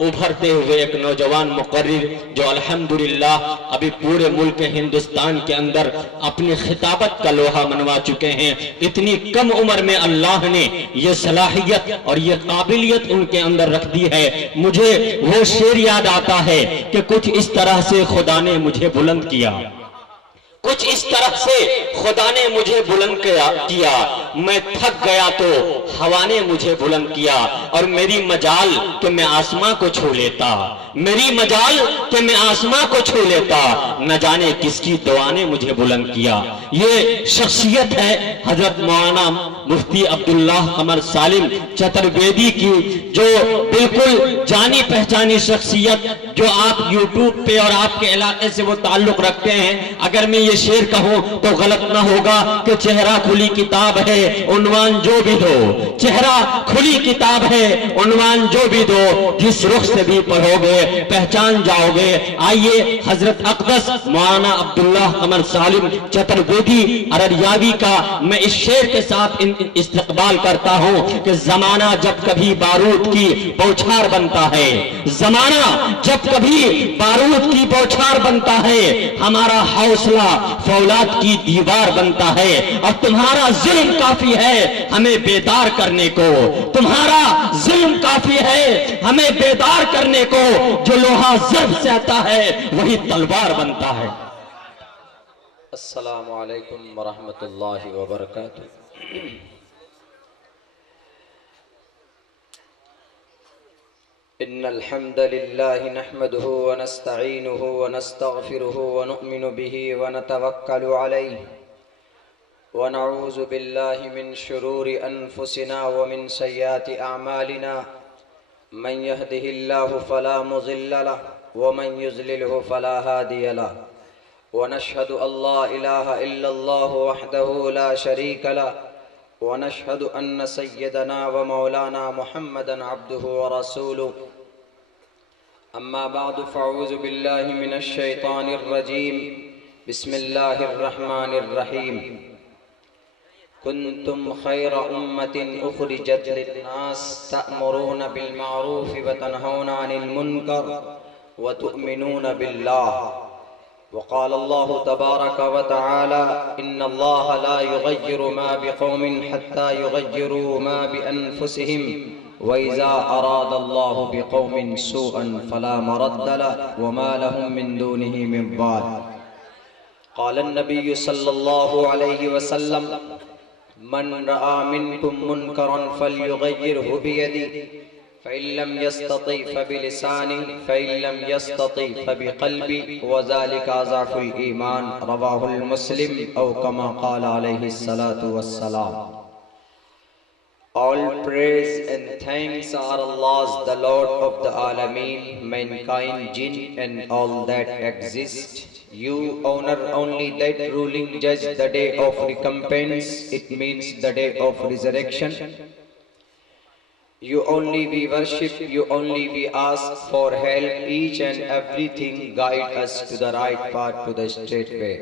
उभरते हुए एक नौजवान मुकर्रिर जो अल्हम्दुलिल्लाह अभी पूरे मुल्क हिंदुस्तान के अंदर अपनी खिताबत का लोहा मनवा चुके हैं। इतनी कम उम्र में अल्लाह ने ये सलाहियत और ये काबिलियत उनके अंदर रख दी है। मुझे वो शेर याद आता है कि कुछ इस तरह से खुदा ने मुझे बुलंद किया, कुछ इस तरह से खुदा ने मुझे बुलंद किया, मैं थक गया तो हवा ने मुझे बुलंद किया, और मेरी मजाल कि मैं आसमां को छू लेता, मेरी मजाल कि मैं आसमां को छू लेता, न जाने किसकी दुआ ने मुझे बुलंद किया। ये शख्सियत है हजरत मौलाना मुफ्ती अब्दुल्लाह कमर सालिम चतुर्वेदी की, जो बिल्कुल जानी पहचानी शख्सियत, जो आप यूट्यूब पे और आपके इलाके से वो ताल्लुक रखते हैं। अगर मैं ये शेर कहूं तो गलत ना होगा कि चेहरा खुली किताब है उन्वान जो भी दो, चेहरा खुली किताब है उन्वान जो भी दो, जिस रुख से भी पढ़ोगे पहचान जाओगे। आइए हजरत अक़दस मौलाना अब्दुल्लाह कमर सालिम चतुर्वेदी अररियावी का मैं इस शेर के साथ इस्तकबाल करता हूं कि जमाना जब कभी बारूद की बौछार बनता है, जमाना जब कभी बारूद की बौछार बनता है, हमारा हौसला फौलाद की दीवार बनता है। और तुम्हारा जुल्म काफी है हमें बेदार करने को, तुम्हारा जुल्म काफी है हमें बेदार करने को, जो लोहा जर्ब से आता है वही तलवार बनता है। अस्सलामु अलैकुम वरहमतुल्लाहि वबरकातुहू। इन्नल हम्दलिल्लाहि नहमदुहु व नस्तईनुहु व नस्तगफिरुहु व नु'मिनु बिही व नतवक्कलु अलैहि व नऊज़ु बिल्लाहि मिन शुरूरि अनफुसिना व मिन सय्याति अअमालिना। मन यहदिहिल्लाहु फला मुज़िल्ल लहु व मन युज़लिलहु फला हादिय लहु व नशहदु अल्ला इलाहा इल्लल्लाहु वहदहु ला शरीका लहु व नशहदु अन्न सय्यदना व मौलाना मुहम्मदन अब्दुहु व रसूलुहु। अम्मा बअदु फ़अऊज़ु बिल्लाहि मिनश शैतानिर रजीम। बिस्मिल्लाहिर रहमानिर रहीम। कुन्तुम खैरा उम्मतिन उखरिजत लिन्नास तअमुरूना बिल मारूफ व तनहौना अनिल मुनकर व तु'मिनूना बिल्लाह। वक़ाल अल्लाहु तबारक व तआला इन्नल्लाहा ला युग़य्यिरु मा बिक़ौमिन हत्ता युग़य्यिरू मा बिअन्फुसिहिम व इज़ा अरादल्लाहु बिक़ौमिन सूअन फला मरद्द लहु व मा लहुम मिन दूनिही मिन वाल। क़ाल अन्नबिय्यु सल्लल्लाहु अलैहि वसल्लम मन रआ मिनकुम मुनकरन फलयुग़य्यिरहु बियदिही फ़इन लम यस्तति फ़बिलिसानिही फ़इन लम यस्तति फ़बिक़ल्बिही व ज़ालिका अज़अफ़ुल ईमान। रवाहुल मुस्लिम औ कमा क़ाल अलैहि सलातु वस्सलाम। All praise and thanks are Allah's, the Lord of the Alameen, mankind, jinn and all that exist. You honor only that ruling judge, the day of recompense, it means the day of resurrection. You only we worship, you only we ask for help, each and everything guide us to the right path, to the straight way.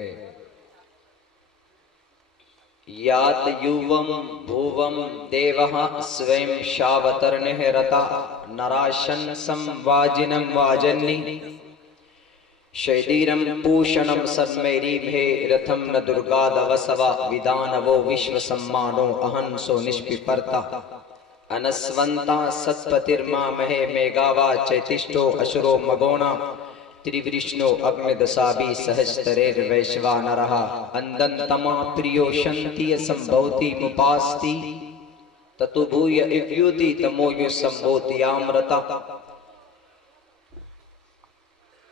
यात युवम भुवम देवः स्वयं शावतर्णः रता नराशन संवाजिनं वाजन्नि शैदीरं पूषणं सन्मैरीभे रथम न दुर्गादवसवा विदानवो विश्व सम्मानो अहंसो निष्पिपर्ता अनस्वंता सत्पतिर्मा महे मेघावा चैतिष्ठो असुरो मगोना त्रिवृष्णो अग्निदशाभि सहस्तरेर वैश्वानरः अंदन्तमा प्रियो शन्तिय संभवति मुपास्ति ततु भूय इव्युति तमोयु संभोत्यामृता।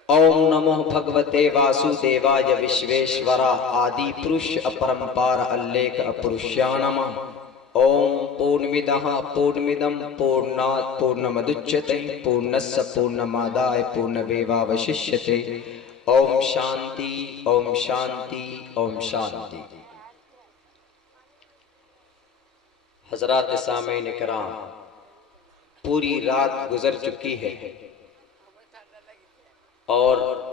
ओम नमो भगवते वासुदेवाय विश्वेश्वरा आदि पुरुष अपरंपार अल्लेख अपरुष्यानमः। ओम पूर्णमिदः पूर्णमिदं पूर्णात् पूर्णमुदच्यते पूर्णस्य पूर्णमादाय पूर्णमेवावशिष्यते। ओम शांति ओम शांति ओम शांति। हजरात सामीन किराम, पूरी रात गुजर चुकी है और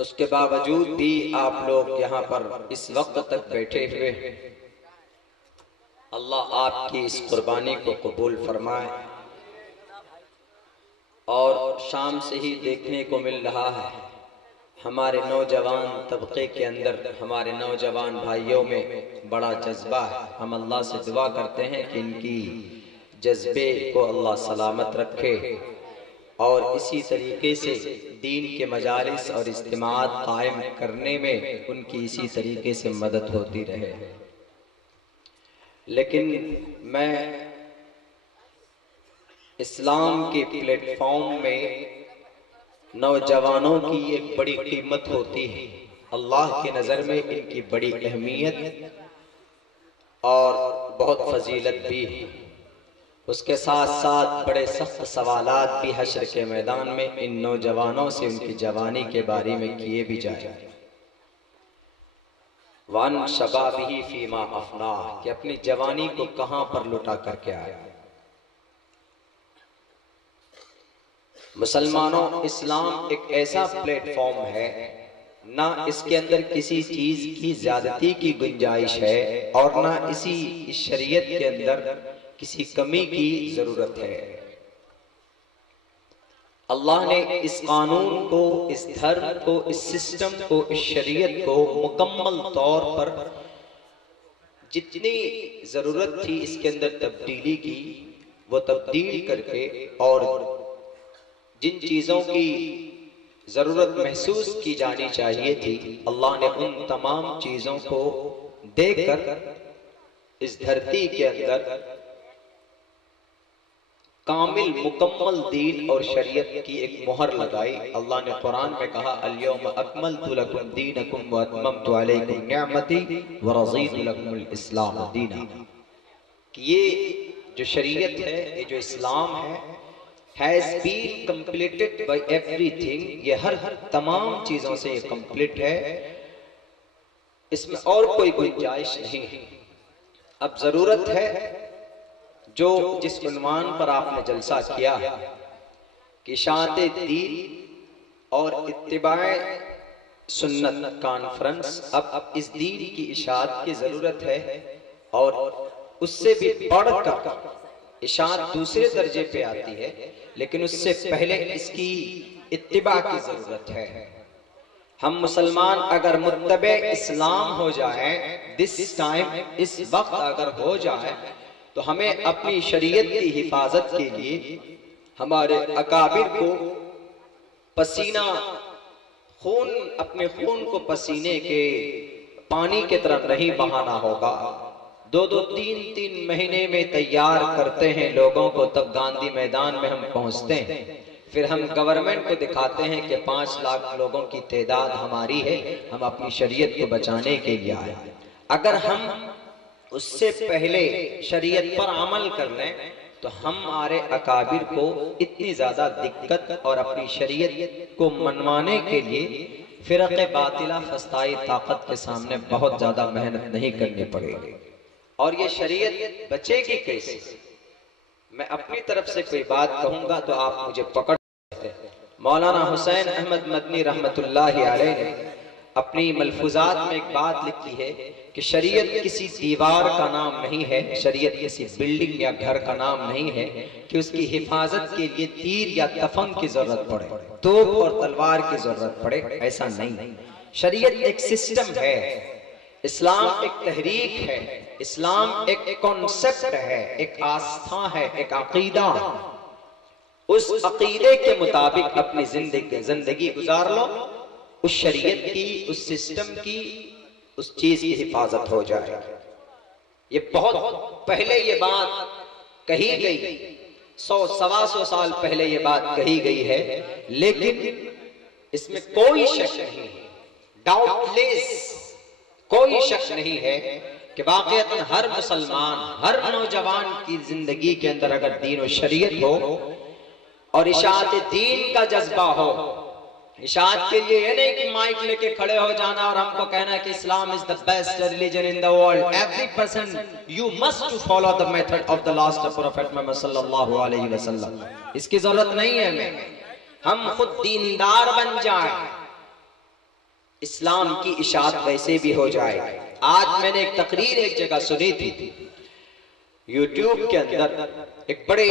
उसके बावजूद भी आप लोग यहाँ पर इस वक्त तक बैठे हुए हैं। अल्लाह आपकी इस कुर्बानी को कबूल फरमाए। और शाम से ही देखने को मिल रहा है हमारे नौजवान तबके के अंदर, हमारे नौजवान भाइयों में बड़ा जज्बा है। हम अल्लाह से दुआ करते हैं कि इनकी जज्बे को अल्लाह सलामत रखे और इसी तरीके से दीन के मजालिस और इज्तिमात कायम करने में उनकी इसी तरीके से मदद होती रहे। लेकिन मैं इस्लाम के प्लेटफॉर्म में नौजवानों की एक बड़ी कीमत होती है। अल्लाह की नज़र में इनकी बड़ी अहमियत और बहुत फजीलत भी है। उसके साथ साथ बड़े सख्त सवालात भी हश्र के मैदान में इन नौजवानों से उनकी जवानी के बारे में किए भी जाए। वन शबाबिही फीमा अफना, कि अपनी जवानी को कहां पर लुटा करके आया। मुसलमानों, इस्लाम एक ऐसा प्लेटफॉर्म है, ना इसके अंदर किसी चीज की ज्यादती की गुंजाइश है और ना इसी शरीयत के अंदर किसी कमी की जरूरत है। अल्लाह ने इस कानून को, इस धर्म को, इस सिस्टम को, इस शरीयत को मुकम्मल तौर पर जितनी जरूरत थी इसके अंदर तब्दीली की, वो तब्दील करके और जिन चीजों की जरूरत महसूस की जानी चाहिए थी, अल्लाह ने उन तमाम चीजों को देकर इस धरती के अंदर कामिल मुकम्मल दीन और शरीयत की एक मोहर लगाई। अल्लाह ने कुरान में कहा, अल-यौम अकमलतु लकुम दीनकुम व अतममतु अलैकुम निअमती व रज़ीतु लकुमुल इस्लाम दीना। कि ये जो शरीयत है, ये जो इस्लाम है, has been completed by everything, ये हर तमाम चीजों से ये कंप्लीट है, इसमें और कोई गुंजाइश नहीं है। अब जरूरत है जो जिस उन्वान पर आपने जलसा किया कि इशाअत दीन और इत्तिबाए सुन्नत कॉन्फ्रेंस, अब इस दीन की इशाअत की जरूरत है और उससे भी बढ़कर इशाअत दूसरे दर्जे पे आती है, लेकिन उससे पहले इसकी इत्तिबा की जरूरत है। हम मुसलमान अगर मुत्तबे इस्लाम हो जाए, दिस टाइम, इस वक्त अगर हो जाए, तो हमें अपनी शरीयत की हिफाजत के लिए हमारे अकाबिर को पसीना, खून, अपने खून को पसीने के पानी की तरह नहीं बहाना होगा। 2-2, 3-3 महीने में तैयार करते हैं लोगों को, तब गांधी मैदान में हम पहुंचते हैं। फिर हम गवर्नमेंट को दिखाते हैं कि 5 लाख लोगों की तादाद हमारी है, हम अपनी शरीयत को बचाने के लिए आए। अगर हम उससे पहले शरीयत पर अमल कर लें तो हमारे अकाबिर को इतनी ज्यादा दिक्कत और अपनी शरीयत को मनवाने के लिए फिरक़े बातिला फस्ताई ताकत के सामने बहुत ज्यादा मेहनत नहीं करनी पड़ेगी। और ये शरीयत बचेगी कैसे? मैं अपनी तरफ से कोई बात कहूंगा तो आप मुझे पकड़ सकते हैं। मौलाना हुसैन अहमद मदनी रहमतुल्लाहि अलैह ने अपनी मलफूजात में एक बात लिखी है कि शरीयत किसी दीवार का नाम नहीं है, शरीयत किसी बिल्डिंग या घर का नाम नहीं है कि उसकी हिफाजत के लिए तीर या तफंग की जरूरत पड़े, तोप और तलवार की जरूरत पड़े, ऐसा नहीं। शरीयत एक सिस्टम है, इस्लाम एक तहरीक है, इस्लाम एक कॉन्सेप्ट है, एक आस्था है, एक अकीदा। उस अकीदे के मुताबिक अपनी जिंदगी गुजार लो, उस शरीयत की, उस सिस्टम की, उस चीज की हिफाजत हो जाए। ये बहुत पहले ये बात कही गई, 100-125 साल पहले ये बात कही गई है, लेकिन इसमें कोई शक नहीं है, डाउटलेस कोई शक नहीं है कि वाकईतन हर मुसलमान, हर नौजवान की जिंदगी के अंदर अगर दीन और शरीयत हो और इशाअत दीन का जज्बा हो, इशाअत के लिए ये नहीं कि माइक लेके खड़े हो जाना और हमको कहना है कि Islam is the best religion in the world, every person you must to follow the method of the last prophet Muhammad सल्लल्लाहु अलैहि वसल्लम। इसकी जरूरत नहीं है हमें, हम खुद दीनदार बन जाए, इस्लाम की इशाअत वैसे भी हो जाए। आज मैंने एक तकरीर एक जगह सुनी थी, यूट्यूब के अंदर एक बड़े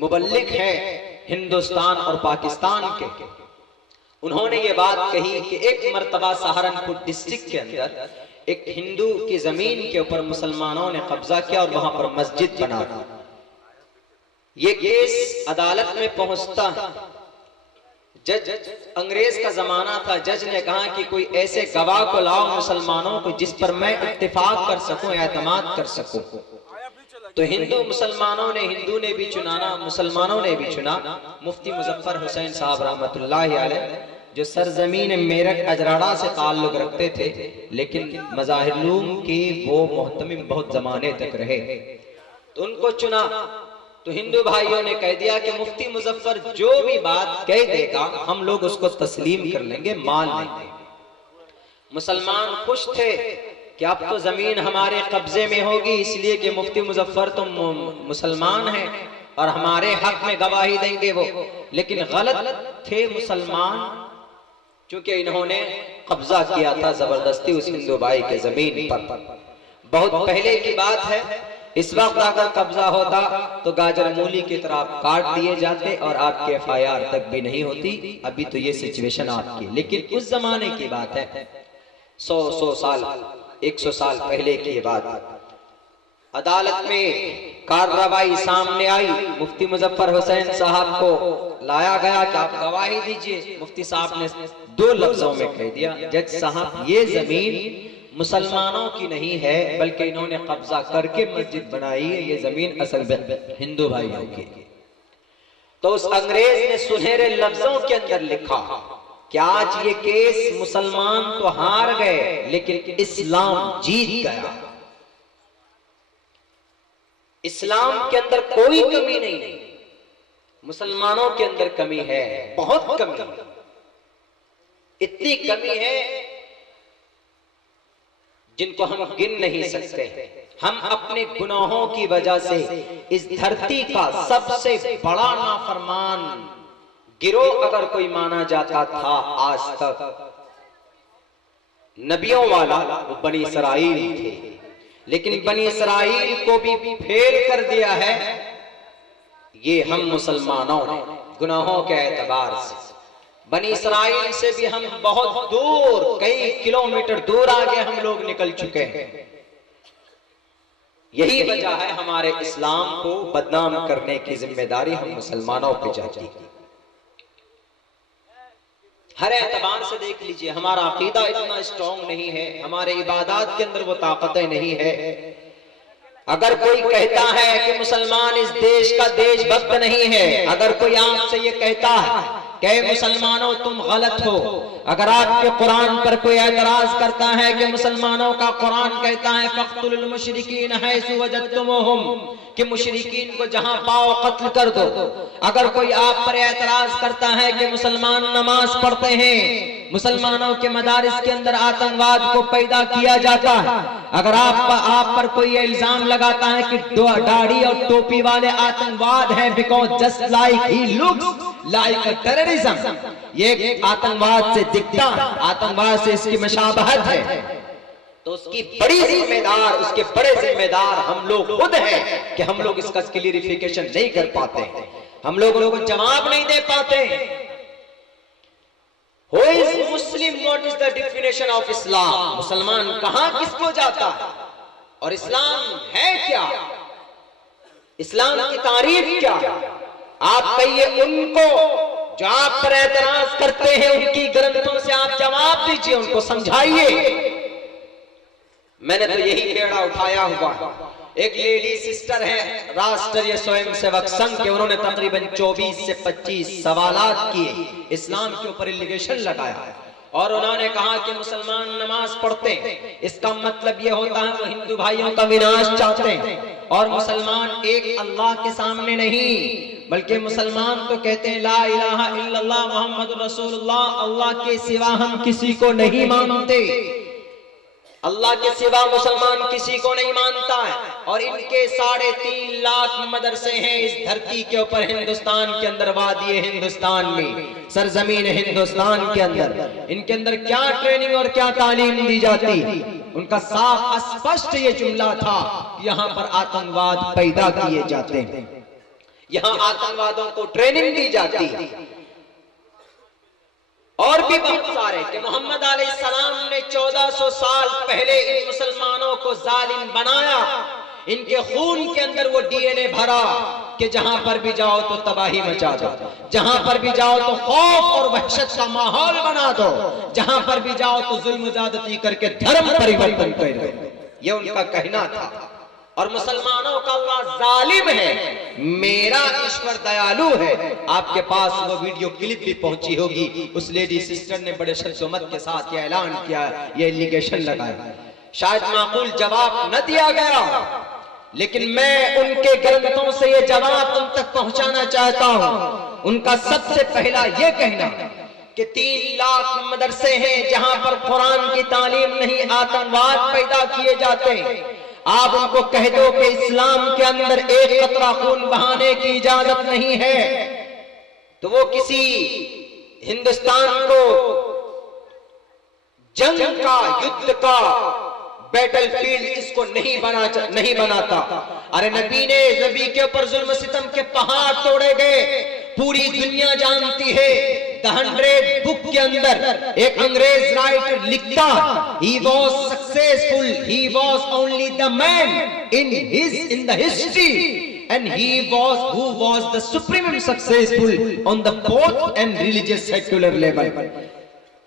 मुबल्लिग है हिंदुस्तान और पाकिस्तान के, उन्होंने ये बात कही कि एक मर्तबा सहारनपुर डिस्ट्रिक्ट के अंदर एक हिंदू की जमीन के ऊपर मुसलमानों ने कब्जा किया और वहां पर मस्जिद बना दी। ये केस अदालत में पहुंचता है, जज, अंग्रेज का जमाना था, जज ने कहा कि कोई ऐसे गवाह को लाओ मुसलमानों को जिस पर मैं इत्तेफाक कर सकूं, एतमाद कर सकूं। तो हिंदू मुसलमानों ने, हिंदू ने भी चुनाना, मुसलमानों ने भी चुना मुफ्ती मुजफ्फर हुसैन साहब रहमतुल्लाहि अलैह, जो सरजमीन मेरठ अजराड़ा से ताल्लुक रखते थे, लेकिन मज़ाहिरुल्लूम के वो मोहतमिम बहुत जमाने तक रहे। तो उनको चुना। तो हिंदू भाइयों ने कह दिया कि मुफ्ती मुजफ्फर जो भी बात कह देगा हम लोग उसको तस्लीम कर लेंगे, मान लेंगे। मुसलमान खुश थे कि अब तो जमीन हमारे कब्जे में होगी, इसलिए कि मुफ्ती मुजफ्फर तो मुसलमान हैं और हमारे हक में गवाही देंगे वो। लेकिन गलत थे मुसलमान, क्योंकि इन्होंने कब्जा किया था जबरदस्ती उस हिंदू भाई के जमीन पर। बहुत पहले की बात है, इस वक्त अगर कब्जा होता तो गाजर मूली की तरह काट दिए जाते और आपके FIR तक भी नहीं होती। अभी तो ये सिचुएशन आपकी, लेकिन उस जमाने की बात है, 100 साल 100 साल पहले की बात। अदालत में कार्रवाई सामने आई, मुफ्ती मुजफ्फर हुसैन साहब को लाया गया कि आप गवाही दीजिए। मुफ्ती साहब ने 2 लफ्जों में कह दिया, जज साहब ये जमीन मुसलमानों की नहीं है, बल्कि इन्होंने कब्जा करके मस्जिद बनाई है, ये जमीन असल में हिंदू भाइयों की। तो उस अंग्रेज ने सुनहरे लफ्जों के अंदर लिखा कि आज ये केस मुसलमान तो हार गए, लेकिन इस्लाम जीत गया। इस्लाम के अंदर कोई कमी नहीं, मुसलमानों के अंदर कमी है, बहुत कमी, इतनी कमी है जिनको हम गिन नहीं सकते। हम अपने गुनाहों की वजह से इस धरती का सबसे बड़ा नाफरमान गिरोह अगर कोई माना जाता था आज तक, नबियों वाला, वो बनी इसराइल थे। लेकिन बनी इसराइल को भी फेल कर दिया है ये हम मुसलमानों ने गुनाहों के एतबार से। बनी इसराइल से भी हम बहुत दूर, कई किलोमीटर दूर आगे हम लोग निकल चुके हैं। यही वजह है हमारे इस्लाम को बदनाम करने की जिम्मेदारी हम मुसलमानों पे जाती है। हर एतबार से देख लीजिए, हमारा अकीदा इतना स्ट्रॉन्ग नहीं है, हमारे इबादत के अंदर वो ताकतें नहीं है। अगर कोई कहता है कि मुसलमान इस देश का देशभक्त नहीं है, अगर कोई आपसे ये कहता है कि मुसलमानों तुम गलत हो, अगर आपके कुरान पर कोई एतराज करता है कि मुसलमानों का कुरान कहता है फ़क़्तुलुल मुशरिकीन हैसु वजदतुमूहुम, कि मुशरिकीन को जहां पाओ कत्ल कर दो। अगर कोई आप पर एतराज करता है कि मुसलमान नमाज पढ़ते हैं, मुसलमानों के मदारिस के अंदर आतंकवाद को पैदा किया जाता है, अगर आप पर कोई इल्जाम लगाता है कि दाढ़ी और टोपी वाले आतंकवाद हैं, because just like he looks like a terrorism, ये आतंकवाद से दिखता, आतंकवाद से इसकी मशाबहत है, तो उसकी बड़ी जिम्मेदार, उसके बड़े जिम्मेदार हम लोग खुद हैं कि हम लोग इसका क्लियरिफिकेशन नहीं कर पाते, हम लोगों को जवाब नहीं दे पाते। Who is Muslim? What is the definition of Islam? मुसलमान कहां किसको जाता है और इस्लाम है क्या, इस्लाम की तारीफ क्या? आप कहिए उनको जो आप पर एतराज करते हैं, उनकी ग्रंथों से आप जवाब दीजिए, उनको समझाइए। मैंने तो यही बेड़ा उठाया हुआ है। एक लेडी सिस्टर है राष्ट्रीय स्वयंसेवक संघ के, उन्होंने तकरीबन 24 से 25 सवालात किए, इस्लाम के ऊपर एलिगेशन लगाया और उन्होंने कहा कि मुसलमान नमाज पढ़ते हैं, इसका मतलब ये होता है वो हिंदू भाइयों का विनाश चाहते हैं, और मुसलमान एक अल्लाह के सामने नहीं, बल्कि मुसलमान तो कहते हैं ला इलाहा इल्लल्लाह मुहम्मदुर रसूलुल्लाह, अल्लाह के सिवा हम किसी को नहीं मानते, अल्लाह के सिवा मुसलमान किसी को नहीं मानता है। और इनके 3.5 लाख मदरसे हैं इस धरती के ऊपर, हिंदुस्तान के अंदर, वादी हिंदुस्तान में, सरजमीन हिंदुस्तान के अंदर, इनके अंदर क्या ट्रेनिंग और क्या तालीम दी जाती, उनका साफ स्पष्ट ये जुमला था, यहाँ पर आतंकवाद पैदा किए जाते हैं। यहां आतंकवादियों को ट्रेनिंग दी जाती है। और भी बहुत सारे कि मोहम्मद अलैहिस्सलाम ने 1400 साल पहले इन मुसलमानों को जालिम बनाया, इनके खून के अंदर वो डीएनए भरा कि जहां पर भी जाओ तो तबाही मचा दो, जहां पर भी जाओ तो खौफ और वहशत का माहौल बना दो, जहां पर भी जाओ तो जुल्म ज्यादती करके धर्म परिवर्तन कर दो। ये उनका कहना था। और मुसलमानों का अल्लाह जालिम है, मेरा ईश्वर दयालु है। आपके पास वो वीडियो क्लिप भी पहुंची होगी। उस लेडी सिस्टर ने बड़े शद्दोमत के साथ ये ऐलान किया, ये एलिगेशन लगाया। शायद माकूल जवाब न दिया गया, लेकिन मैं उनके ग्रंथों से ये जवाब उन तक पहुंचाना चाहता हूं। उनका सबसे पहला ये कहना कि 3 लाख मदरसे हैं जहां पर कुरान की तालीम नहीं, आतंकवाद पैदा किए जाते हैं। आप उनको कह दो कि इस्लाम के अंदर एक कतरा खून बहाने की इजाजत नहीं है, तो वो किसी हिंदुस्तान को जंग का, युद्ध का बैटलफील्ड इसको नहीं बनाता। अरे नबी के ऊपर जुल्म सितम के पहाड़ तोड़े गए, पूरी दुनिया जानती है। द 100 बुक के अंदर एक अंग्रेज राइटर लिखता, he was successful, he was only the man in the history, and he was who was the supreme successful on the both and religious secular level,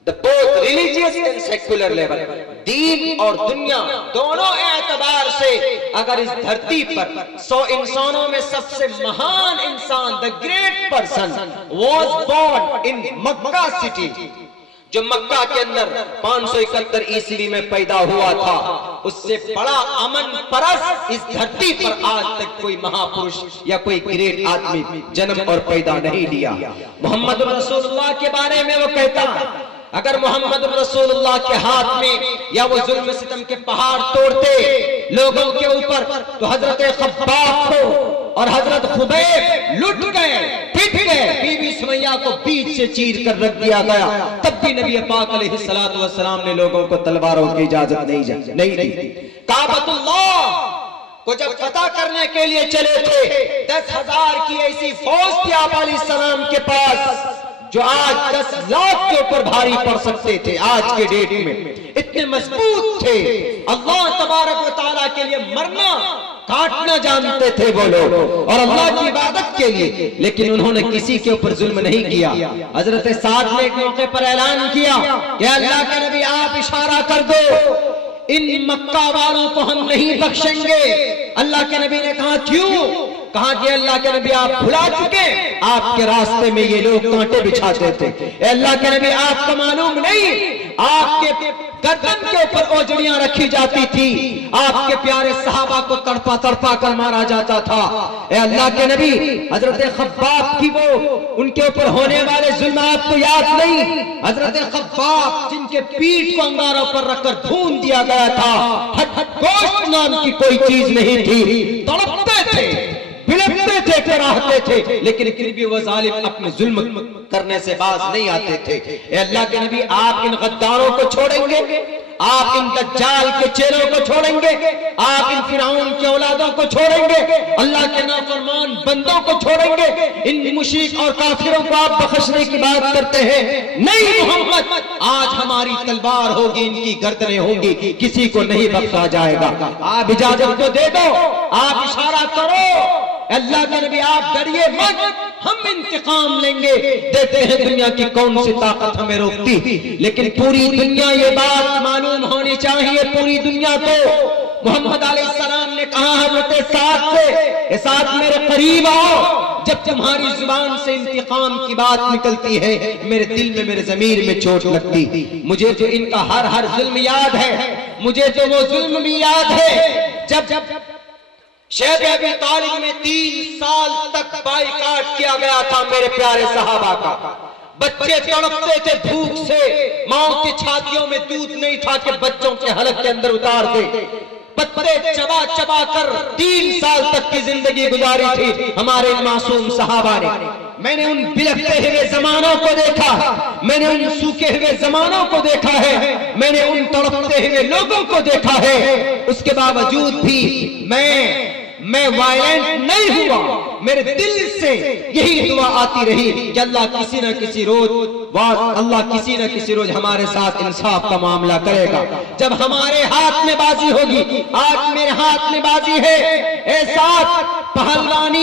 the both religious and secular level। दीन और दुनिया दोनों एतबार से अगर इस धरती पर 100 इंसानों में सबसे महान इंसान, the great person was born in Mecca city, जो मक्का के अंदर 571 ईस्वी में पैदा हुआ था, उससे बड़ा अमन परस इस धरती पर आज तक कोई महापुरुष या कोई ग्रेट आदमी जन्म और पैदा नहीं लिया। मोहम्मद रसूलुल्लाह के बारे में वो कहता, अगर मोहम्मद रसूलुल्लाह के हाथ में या वो जुल्म सितम के पहाड़ तोड़ते लोगों के ऊपर, तो हजरत खब्बाब को और हजरत खुबैब लुट गए, पिट गए, बीबी सुमैया को बीच से चीर कर रख दिया गया। तब भी नबी पाक अलैहिस्सलातु वस्सलाम ने लोगों को तलवारों की इजाजत नहीं दी। काबतुल्लाह को जब फतह करने के लिए चले थे, 10,000 की ऐसी फौज थी आप अलैहिस्सलाम के पास, जो आज 10 लाख के ऊपर भारी पड़ सकते थे। आज के डेट में इतने मजबूत थे, अल्लाह तबारक व तआला के लिए मरना काटना जानते थे वो लोग, और अल्लाह की इबादत के लिए। लेकिन उन्होंने किसी के ऊपर जुल्म नहीं किया। हजरत साद ने एक मौके पर ऐलान किया कि अल्लाह के नबी आप इशारा कर दो, इन मक्का वालों को हम नहीं बख्शेंगे। अल्लाह के नबी ने कहा क्यों? कहा कि अल्लाह के नबी आप भुला चुके, आपके रास्ते में ये लोग कांटे बिछाते थे। अल्लाह के नबी आपको मालूम नहीं, आपके गर्दन के ऊपर ओजड़ियां रखी जाती थी, आपके प्यारे सहाबा को तड़पा तड़पा कर मारा जाता था। अल्लाह के नबी हजरत खब्बाब की वो उनके ऊपर होने वाले जुल्म आपको याद नहीं? हजरत खब्बाब जिनके पीठ को अंगारों पर रखकर भून दिया गया था, गोश्त नाम की कोई चीज नहीं थी, तड़पते थे, बिलखते थे, कराहते थे, लेकिन फिर भी वो जालिम अपने जुल्म करने से बाज नहीं आते थे। अल्लाह के नबी आप इन गद्दारों को छोड़ेंगे? आप इन दज्जाल के चेलों को छोड़ेंगे? आप इन फिरौन के औलादों को छोड़ेंगे? अल्लाह के नाफरमान बंदों को छोड़ेंगे? इन मुशरिक और काफिरों को आप बख्शने की बात करते हैं? नहीं मोहम्मद, आज हमारी तलवार होगी, इनकी गर्दनें होंगी, किसी को नहीं बख्शा जाएगा। आप इजाजत तो दे दो, आप इशारा करो। अल्लाह के नबी आप डरिए मत, हम इंतकाम लेंगे। देते हैं दुनिया की कौन सी ताकत हमें रोकती। लेकिन पूरी दुनिया ये बात मालूम होनी चाहिए, पूरी दुनिया को। मोहम्मद अलैहिस्सलाम ने कहा हजरत साद से, साद मेरे करीब आओ, जब तुम्हारी जुबान से इंतकाम की बात निकलती है मेरे दिल में, मेरे जमीर में चोट लगती। मुझे तो इनका हर जुल्म याद है, मुझे तो वो जुल्म भी याद है जब शेख अबी तालिब में 3 साल तक बाइकाट किया गया था मेरे प्यारे सहाबा का। बच्चे तड़पते थे भूख से, माओ की छातियों में दूध नहीं था कि बच्चों के हलक के अंदर उतार दे। पत्ते चबा चबा कर 3 साल तक की जिंदगी गुजारी थी हमारे मासूम सहाबा ने। मैंने उन बिलखते हुए जमानों को देखा, मैंने उन सूखे हुए जमानों को देखा है, मैंने उन तड़पते हुए लोगों को देखा है। उसके बावजूद भी मैं वायलेंट नहीं हुआ, मेरे दिल से यही दुआ आती रही कि अल्लाह किसी न किसी रोज हमारे साथ इंसाफ का मामला करेगा। जब हमारे हाथ में बाजी होगी, आज मेरे हाथ में बाजी है, ऐसा पहलवान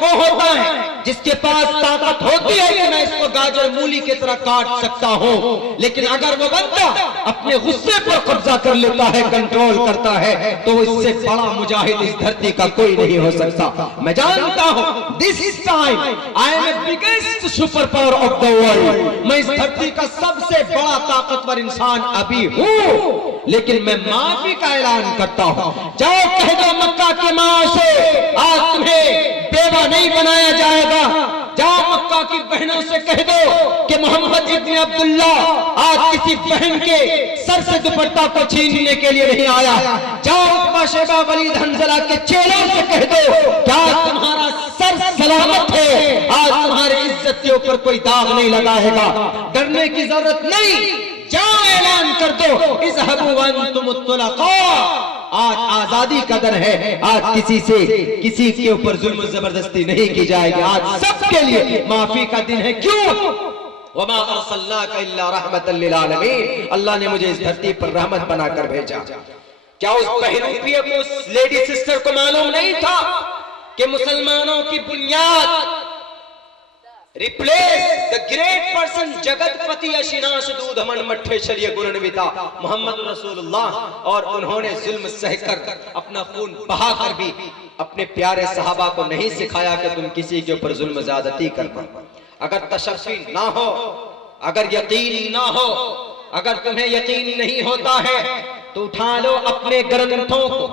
वो होता है जिसके पास ताकत होती है कि मैं इसको गाजर मूली की तरह काट सकता हूं, लेकिन अगर वो बंदा अपने गुस्से पर कब्जा कर लेता है, कंट्रोल करता है, तो इससे बड़ा मुजाहिद इस धरती का कोई नहीं हो सकता। मैं जानता हूं this time I am the biggest super power of the world. मैं इस धरती का सबसे बड़ा ताकतवर इंसान अभी हूं, लेकिन मैं माफी का ऐलान करता हूं। जाओ कह दो मक्का की मां से आज तुम्हें बेवा नहीं बनाया जाएगा। जाओ मक्का की बहनों से कह दो कि मोहम्मद इब्न अब्दुल्ला आज किसी बहन के सर से दुपट्टा को छीनने के लिए नहीं आया। जाओ उतबा शेबा वलीद हंजला के चेलों से कह दो क्या तुम्हारा सर सलामत है, आज तुम्हारी इज्जत के ऊपर कोई दाग नहीं लगाएगा। डरने की जरूरत नहीं, जाओ ऐलान कर दो इज़हबू वअंतुम तुलक़ा। आज आजादी का दर है, आज किसी के ऊपर जुल्म जबरदस्ती नहीं की जाएगी। आज सबके लिए माफी का दिन है। क्यों? वमा अरसलनाका इल्ला रहमतल लिल आलमीन। अल्लाह ने मुझे इस धरती पर रहमत बनाकर भेजा। क्या उस बहनों को, उस लेडी सिस्टर को मालूम नहीं था कि मुसलमानों की बुनियाद रिप्लेस द ग्रेट पर्सन जगतपति अशिनाश दूध मन मठे शरीय गुणविता मोहम्मद रसूलुल्लाह, और उन्होंने जुल्म सहकर अपना खून बहाकर भी अपने प्यारे सहाबा को नहीं सिखाया कि तुम किसी के ऊपर जुल्म ज्यादती करना। अगर तशफ़ी ना हो, अगर यकीन ना हो, अगर तुम्हें यकीन नहीं होता है तो उठा लो अपने ग्रंथों को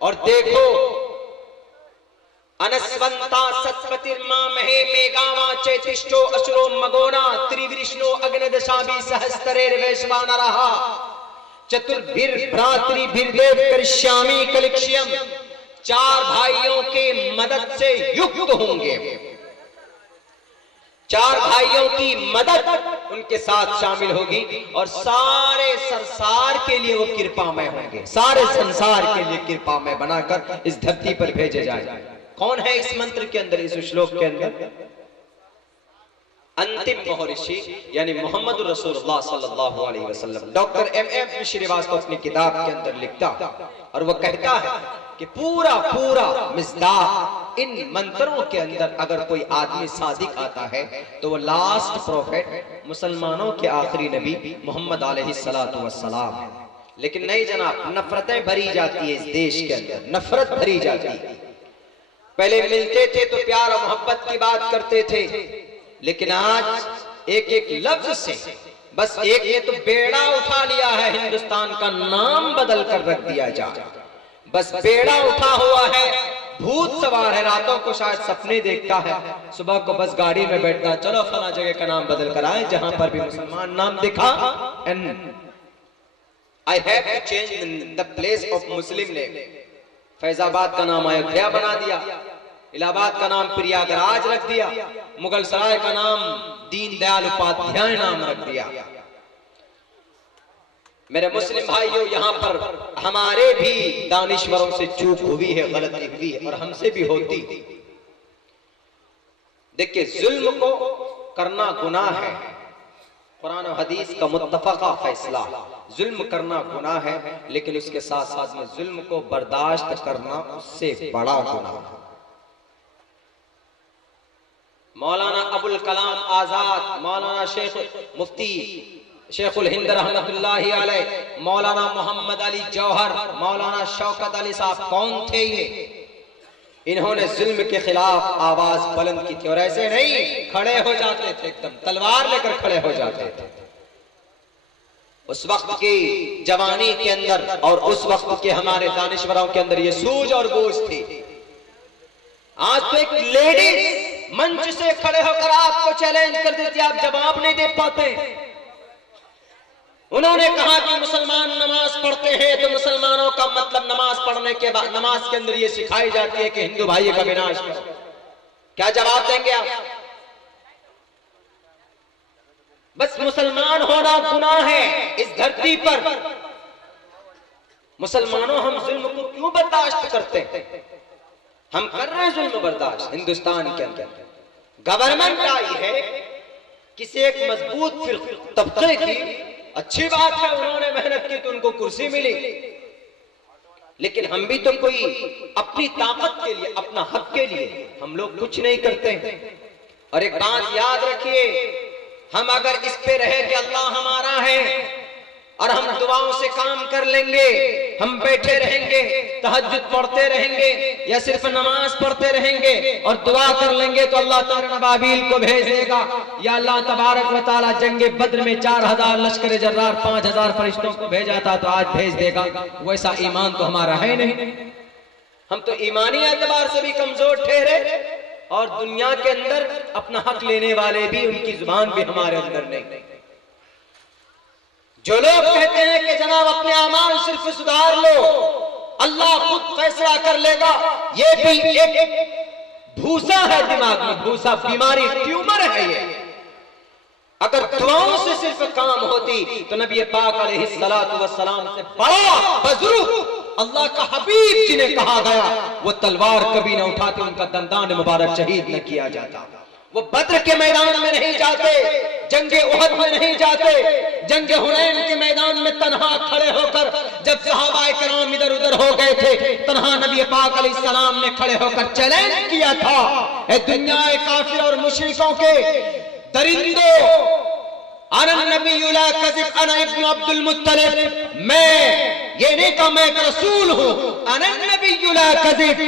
और देखो अनस्वंता सत्पतिर्मा महे मेगावा चैतिष्टो असुरो मगोना त्रिविष्णु अग्नदशाभि सहस्त्रेर वैश्वानरः चतुर्भिर भ्रातृभिर्देव करिष्यामि कलिक्ष्यम। चार भाइयों के मदद से युक्त होंगे, चार भाइयों की मदद उनके साथ शामिल होगी और सारे संसार के लिए वो कृपामय होंगे, सारे संसार के लिए कृपामय बनाकर इस धरती पर भेजे जाए। कौन है इस मंत्र के अंदर, इस श्लोक के अंदर? अंतिम महर्षि यानी मोहम्मद रसूलुल्लाह सल्लल्लाहु अलैहि वसल्लम। Doctor M.F. श्रीवास्तव अपनी किताब के अंदर लिखता और वह कहता है कि पूरा मिसदाक इन मंत्रों के अंदर अगर कोई आदमी सादिक आता है तो वो लास्ट प्रोफेट, मुसलमानों के आखिरी नबी मोहम्मद अलैहिस्सलातु वस्सलाम है। लेकिन नहीं जनाब, नफरतें भरी जाती है इस देश के अंदर, नफरत भरी जाती है। पहले मिलते थे तो प्यार और मोहब्बत की बात करते थे, लेकिन आज एक एक लफ्ज से बस एक ने तो बेड़ा उठा लिया है, हिंदुस्तान का नाम बदल कर रख दिया जा। बस बेड़ा उठा हुआ है, भूत सवार है, रातों को शायद सपने देखता है, सुबह को बस गाड़ी में बैठता, चलो फला जगह का नाम बदल कर आए, जहां पर भी मुसलमान नाम दिखा and I have to change the place of Muslim name. Faizabad का नाम अयोध्या बना दिया, इलाहाबाद का नाम प्रयागराज रख दिया, मुगल सराय का नाम दीनदयाल उपाध्याय नाम रख दिया। मेरे मुस्लिम भाइयों, यहाँ पर हमारे भी दानिश्वरों से चूक हुई है, गलती हुई है और हमसे भी होती। देखिए, जुल्म को करना गुनाह है, कुरान और हदीस का मुत्तफका फैसला। जुल्म करना गुनाह है, लेकिन उसके साथ साथ में जुल्म को बर्दाश्त करना उससे बड़ा गुनाह है। मौलाना अबुल कलाम आजाद, मौलाना शेख मुफ्ती शेखुल हिंद रहमतुल्लाहि अलैह, मौलाना मोहम्मद अली जौहर, मौलाना शौकत अली साहब कौन थे ये? इन्होंने जुल्म के खिलाफ आवाज बुलंद की थी और ऐसे नहीं खड़े हो जाते थे, एकदम तलवार लेकर खड़े हो जाते थे। उस वक्त की जवानी के अंदर और उस वक्त के हमारे दानिश्वरों के अंदर ये सूझ और बूझ थी। आज तो एक लेडीज मंच से खड़े होकर आपको चैलेंज कर देती, आप जवाब नहीं दे पाते। उन्होंने कहा कि मुसलमान नमाज पढ़ते हैं तो मुसलमानों का मतलब नमाज पढ़ने के बाद नमाज के अंदर ये सिखाई जाती है कि हिंदू भाई का विनाश करो। क्या जवाब देंगे आप? बस मुसलमान होना गुनाह है इस धरती पर। मुसलमानों, हम जुल्म को क्यों बर्दाश्त करते हैं? हम कर रहे हैं जुल्म बर्दाश्त हिंदुस्तान के अंदर। गवर्नमेंट आई है किसी एक मजबूत तबके की, अच्छी बात है, उन्होंने मेहनत की तो उनको कुर्सी मिली, लेकिन हम भी तो कोई अपनी ताकत के लिए, अपना हक के लिए हम लोग कुछ नहीं करते। और एक बात याद रखिए, हम अगर इस पे रहे कि अल्लाह हमारा है और हम दुआओं से काम कर लेंगे, हम बैठे रहेंगे, तहज्जुद पढ़ते रहेंगे या सिर्फ नमाज पढ़ते रहेंगे और दुआ कर लेंगे तो अल्लाह ताला नबाबील को भेज देगा, या अल्लाह तबारक व तआला जंगे बद्र में 4000 लश्कर जर्रार 5000 फरिश्तों को भेजा था तो आज भेज देगा। वैसा ईमान तो हमारा है नहीं। हम तो ईमानी एतबार से भी कमजोर ठहरे और दुनिया के अंदर अपना हक लेने वाले भी, उनकी जुबान भी हमारे अंदर नहीं। जो लोग कहते हैं कि जनाब अपने अमाल सिर्फ सुधार लो, अल्लाह खुद फैसला कर लेगा, ये भी एक भूसा है दिमाग में, भूसा बीमारी, ट्यूमर है ये। अगर दुआओं से सिर्फ काम होती तो नबी पाक अलैहिस्सलातु वस्सलाम से बड़ा बुजुर्ग अल्लाह का हबीब जिन्हें कहा गया, वो तलवार कभी न उठाते, उनका दंदान मुबारक शहीद न किया जाता। वो बद्र के मैदान में नहीं जाते, जंगे उहद में नहीं जाते, जंगे हुनैन के मैदान में तन्हा खड़े होकर, जब सहाबाए किराम इधर उधर हो गए थे, तन्हा नबी पाक अलैहिस्सलाम ने खड़े होकर चैलेंज किया था, ए दुनिया काफिर और मुशरिकों के दरिंदों, अना नबी ला कज़िब अना इब्न अब्दुल मुत्तलिब, मैं ये नहीं कहा मैं एक रसूल हूँ, अना नबी ला कज़िब,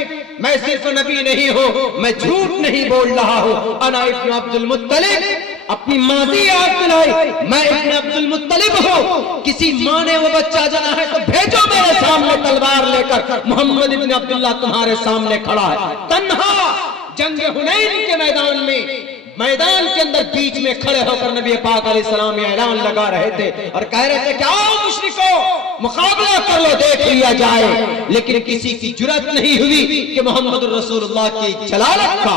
मैं सिर्फ नबी नहीं हूँ, मैं झूठ नहीं बोल रहा हूँ, अना इब्न अब्दुल मुत्तलिब, अपनी माजी याद दिलाई, मैं इब्न अब्दुल मुत्तलिब हूँ। किसी माँ ने वो बच्चा जना है तो भेजो मेरे सामने तलवार लेकर, मोहम्मद इब्न अब्दुल्लाह तुम्हारे सामने खड़ा है। तन्हा जंग हुनैन के मैदान में, मैदान के अंदर बीच में खड़े होकर नबी पाक अलैहिस्सलाम ऐलान लगा रहे थे और कह रहे थे कि आओ मुशरिकों, मुकाबला कर लो, देख लिया जाए। लेकिन किसी की जुर्रत नहीं हुई कि मोहम्मद रसूलुल्लाह की जलालत का,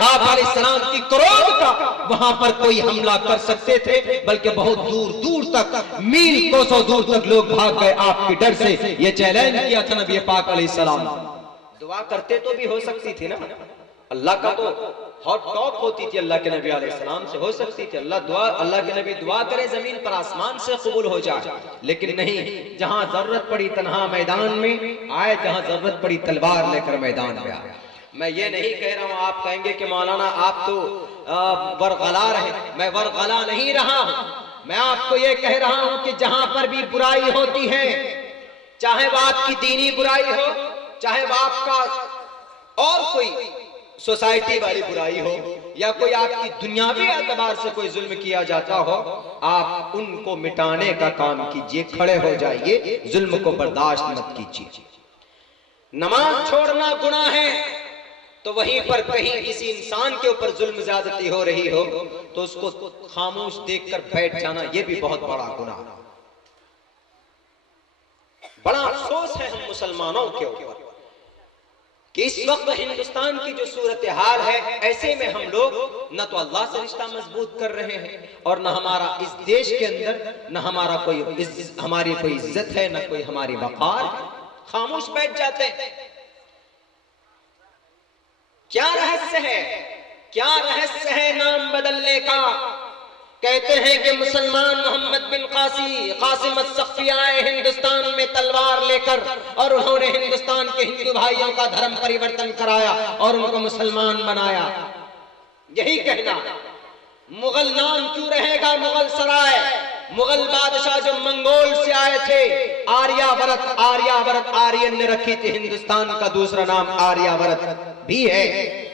आप अलैहिस्सलाम की क्रोध का वहां पर कोई हमला कर सकते थे, बल्कि बहुत दूर दूर तक, मील कोसों दूर तक लोग भाग गए आपके डर से। ये चैलेंज किया था नबी पाक अलैहिस्सलाम। दुआ करते तो भी हो सकती थी ना, अल्लाह का तो हॉट टॉप होती थी, अल्लाह के नबी अलैहिस्सलाम से हो सकती थी, अल्लाह के नबी दुआ करे जमीन पर आसमान से कबूल हो जाए। लेकिन नहीं, जहां जरूरत पड़ी तन्हा मैदान में आए, जहां जरूरत पड़ी तलवार लेकर मैदान में आए। मैं ये नहीं कह रहा हूं, आप कहेंगे कि मौलाना आप तो वरगला रहे, मैं वरगला नहीं रहा हूं। मैं आपको ये कह रहा हूं कि जहां पर भी बुराई होती है, चाहे वो आपकी दीनी बुराई हो, चाहे वो आपका और कोई सोसाइटी वाली बुराई हो, या कोई आपकी दुनियावी एतबार से कोई जुल्म किया जाता हो, आप उनको मिटाने का काम कीजिए, खड़े हो जाइए, जुल्म को बर्दाश्त मत कीजिए। नमाज छोड़ना गुनाह है तो वहीं पर कहीं किसी इंसान के ऊपर जुल्म ज्यादती हो रही हो तो उसको खामोश देखकर बैठ जाना, यह भी बहुत बड़ा गुनाह। बड़ा अफसोस है हम मुसलमानों के ऊपर कि इस वक्त हिंदुस्तान की जो सूरत हाल है, ऐसे में हम लोग न तो अल्लाह से रिश्ता मजबूत कर रहे हैं और न हमारा इस देश के अंदर न हमारा कोई हमारी कोई इज्जत है, न कोई हमारी वकार, खामोश बैठ जाते हैं। क्या रहस्य है, क्या रहस्य है नाम बदलने का? कहते हैं कि मुसलमान मोहम्मद बिन कासिम अस्सक़फ़ी आए हिंदुस्तान में तलवार लेकर और उन्होंने हिंदुस्तान के हिंदू भाइयों का धर्म परिवर्तन कराया और उनको मुसलमान बनाया। यही कहना, मुगल नाम क्यों रहेगा मुगल सराय? मुगल बादशाह जो मंगोल से आए थे, आर्यावर्त आर्यन ने रखी थी, हिंदुस्तान का दूसरा नाम आर्यावर्त भी है।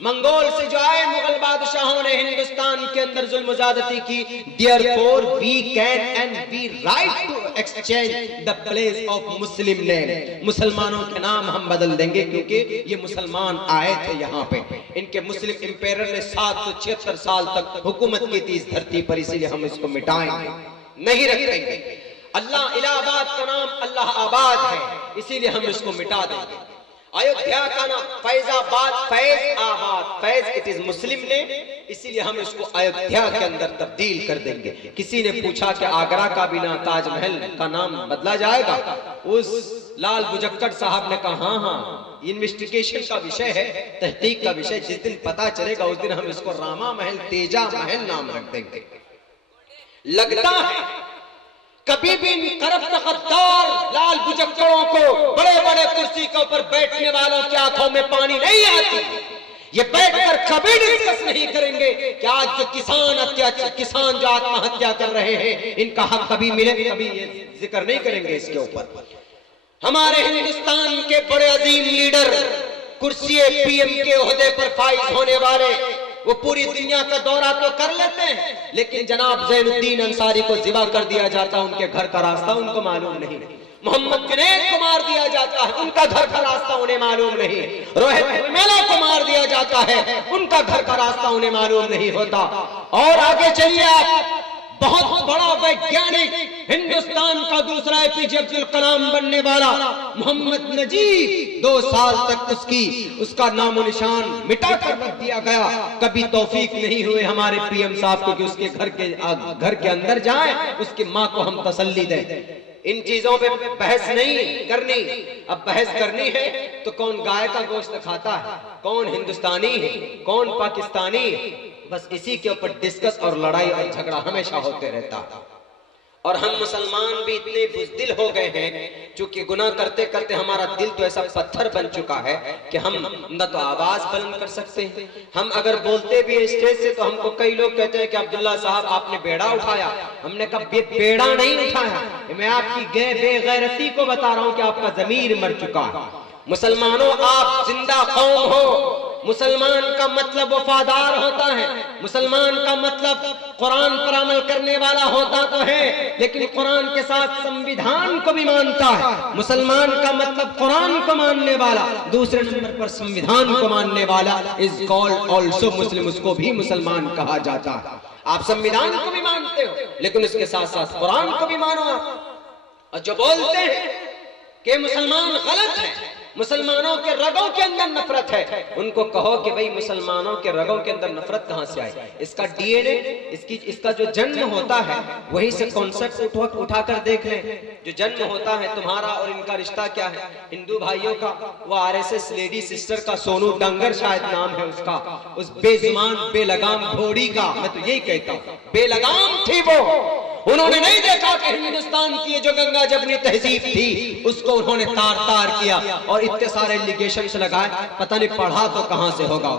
मंगोल से जो आए मुगल बादशाहों ने हिंदुस्तान के अंदर जुल्म ज़्यादती की। Therefore we can and we right to exchange the place of Muslim name। मुसलमानों के नाम हम बदल देंगे क्योंकि ये मुसलमान आए थे यहाँ पे। इनके मुस्लिम इंपेरर ने 776 साल तक हुकूमत की थी इस धरती पर, इसीलिए हम इसको मिटाएंगे, नहीं रखेंगे। अल्लाह इलाहाबाद का नाम अल्लाह आबाद है, इसीलिए हम इसको मिटा देंगे। अयोध्या का नाम फैजाबाद, फैज आबाद, फैज इट इज मुस्लिम ने, इसीलिए हम इसको अयोध्या के अंदर तब्दील कर देंगे। किसी ने पूछा कि आगरा का बिना ताजमहल का नाम बदला जाएगा? उस लाल बुजक्कड़ साहब ने कहा हाँ हाँ, इन्वेस्टिगेशन का विषय है, तहकीक का विषय। जिस दिन पता चलेगा उस दिन हम इसको रामा महल, तेजा महल नाम रख देंगे। लगता है कभी भी करप्ट गद्दार लाल बुजक्कड़ों को, बड़े बड़े कुर्सी के ऊपर बैठने वालों की आंखों में पानी नहीं आती। ये बैठकर कभी डिस्कस नहीं करेंगे कि आज जो किसान जो आत्महत्या कर रहे हैं इनका हक कभी मिले, कभी ये जिक्र नहीं करेंगे इसके ऊपर। हमारे हिंदुस्तान के बड़े अजीम लीडर, कुर्सी पीएम के ओहदे पर फाइज होने वाले, वो पूरी दुनिया का दौरा तो कर लेते हैं, लेकिन जनाब ज़ैनुद्दीन अंसारी को जिबा कर दिया जाता, उनके घर का रास्ता उनको मालूम नहीं। मोहम्मद जुनैद को मार दिया जाता है, उनका घर का रास्ता उन्हें मालूम नहीं। रोहित वेमुला को मार दिया जाता है, उनका घर का रास्ता उन्हें मालूम नहीं होता। और आगे चलिए आप, बहुत बड़ा वैज्ञानिक, हिंदुस्तान का दूसरा एपीजे अब्दुल कलाम बनने वाला मोहम्मद नजीब, 2 साल तक उसका नामो निशान मिटा कर रख दिया गया। कभी तौफीक नहीं हुए हमारे पीएम साहब को कि उसके घर के अंदर जाएं, उसकी माँ को हम तसल्ली दें। इन चीजों पे बहस नहीं करनी। अब बहस करनी है तो कौन गाय का गोश्त खाता है, कौन हिंदुस्तानी है, कौन पाकिस्तानी है, बस इसी के ऊपर डिस्कस और लड़ाई और झगड़ा हमेशा होते रहता है। और हम मुसलमान भी इतने बुज़दिल हो गए हैं, चूंकि गुनाह करते करते हमारा दिल तो ऐसा पत्थर बन चुका है कि हम न तो आवाज बुलंद कर सकते हैं। हम अगर बोलते भी स्टेज से तो हमको कई लोग कहते हैं कि अब्दुल्ला साहब आपने बेड़ा उठाया। हमने कहा ये बेड़ा नहीं उठाया, मैं आपकी बेगैरती को बता रहा हूँ कि आपका ज़मीर मर चुका है। मुसलमानों, आप जिंदा कौम हो। मुसलमान का मतलब वफादार होता है, मुसलमान का मतलब कुरान पर अमल करने वाला होता तो है, लेकिन कुरान के साथ संविधान को भी मानता है। मुसलमान का मतलब कुरान को मानने वाला, दूसरे नंबर पर संविधान को मानने वाला इज कॉल्ड ऑल्सो मुस्लिम, उसको भी मुसलमान कहा जाता है। आप संविधान को भी मानते हो, लेकिन उसके साथ साथ कुरान को भी मानो आप। और जो बोलते हैं कि मुसलमान गलत है, मुसलमानों के रगों के अंदर नफरत है, उनको कहो कि भाई मुसलमानों के रगों के अंदर नफरत कहां से आई? इसका डीएनए, इसका जो जन्म होता है वहीं से कॉन्सेप्ट उठाकर देख लें। जो जन्म होता है तुम्हारा और इनका रिश्ता क्या है? हिंदू भाइयों का वो आरएसएस लेडी सिस्टर का, सोनू डंगर शायद नाम है उसका, उस बेजुबान बेलगाम घोड़ी का, मैं तो यही कहता हूँ बेलगाम थी वो। उन्होंने नहीं देखा कि हिंदुस्तान की जो गंगा जमनी तहजीब थी उसको उन्होंने तार तार किया और इतने सारे एलिगेशंस लगाए। पता नहीं पढ़ा तो कहां से होगा,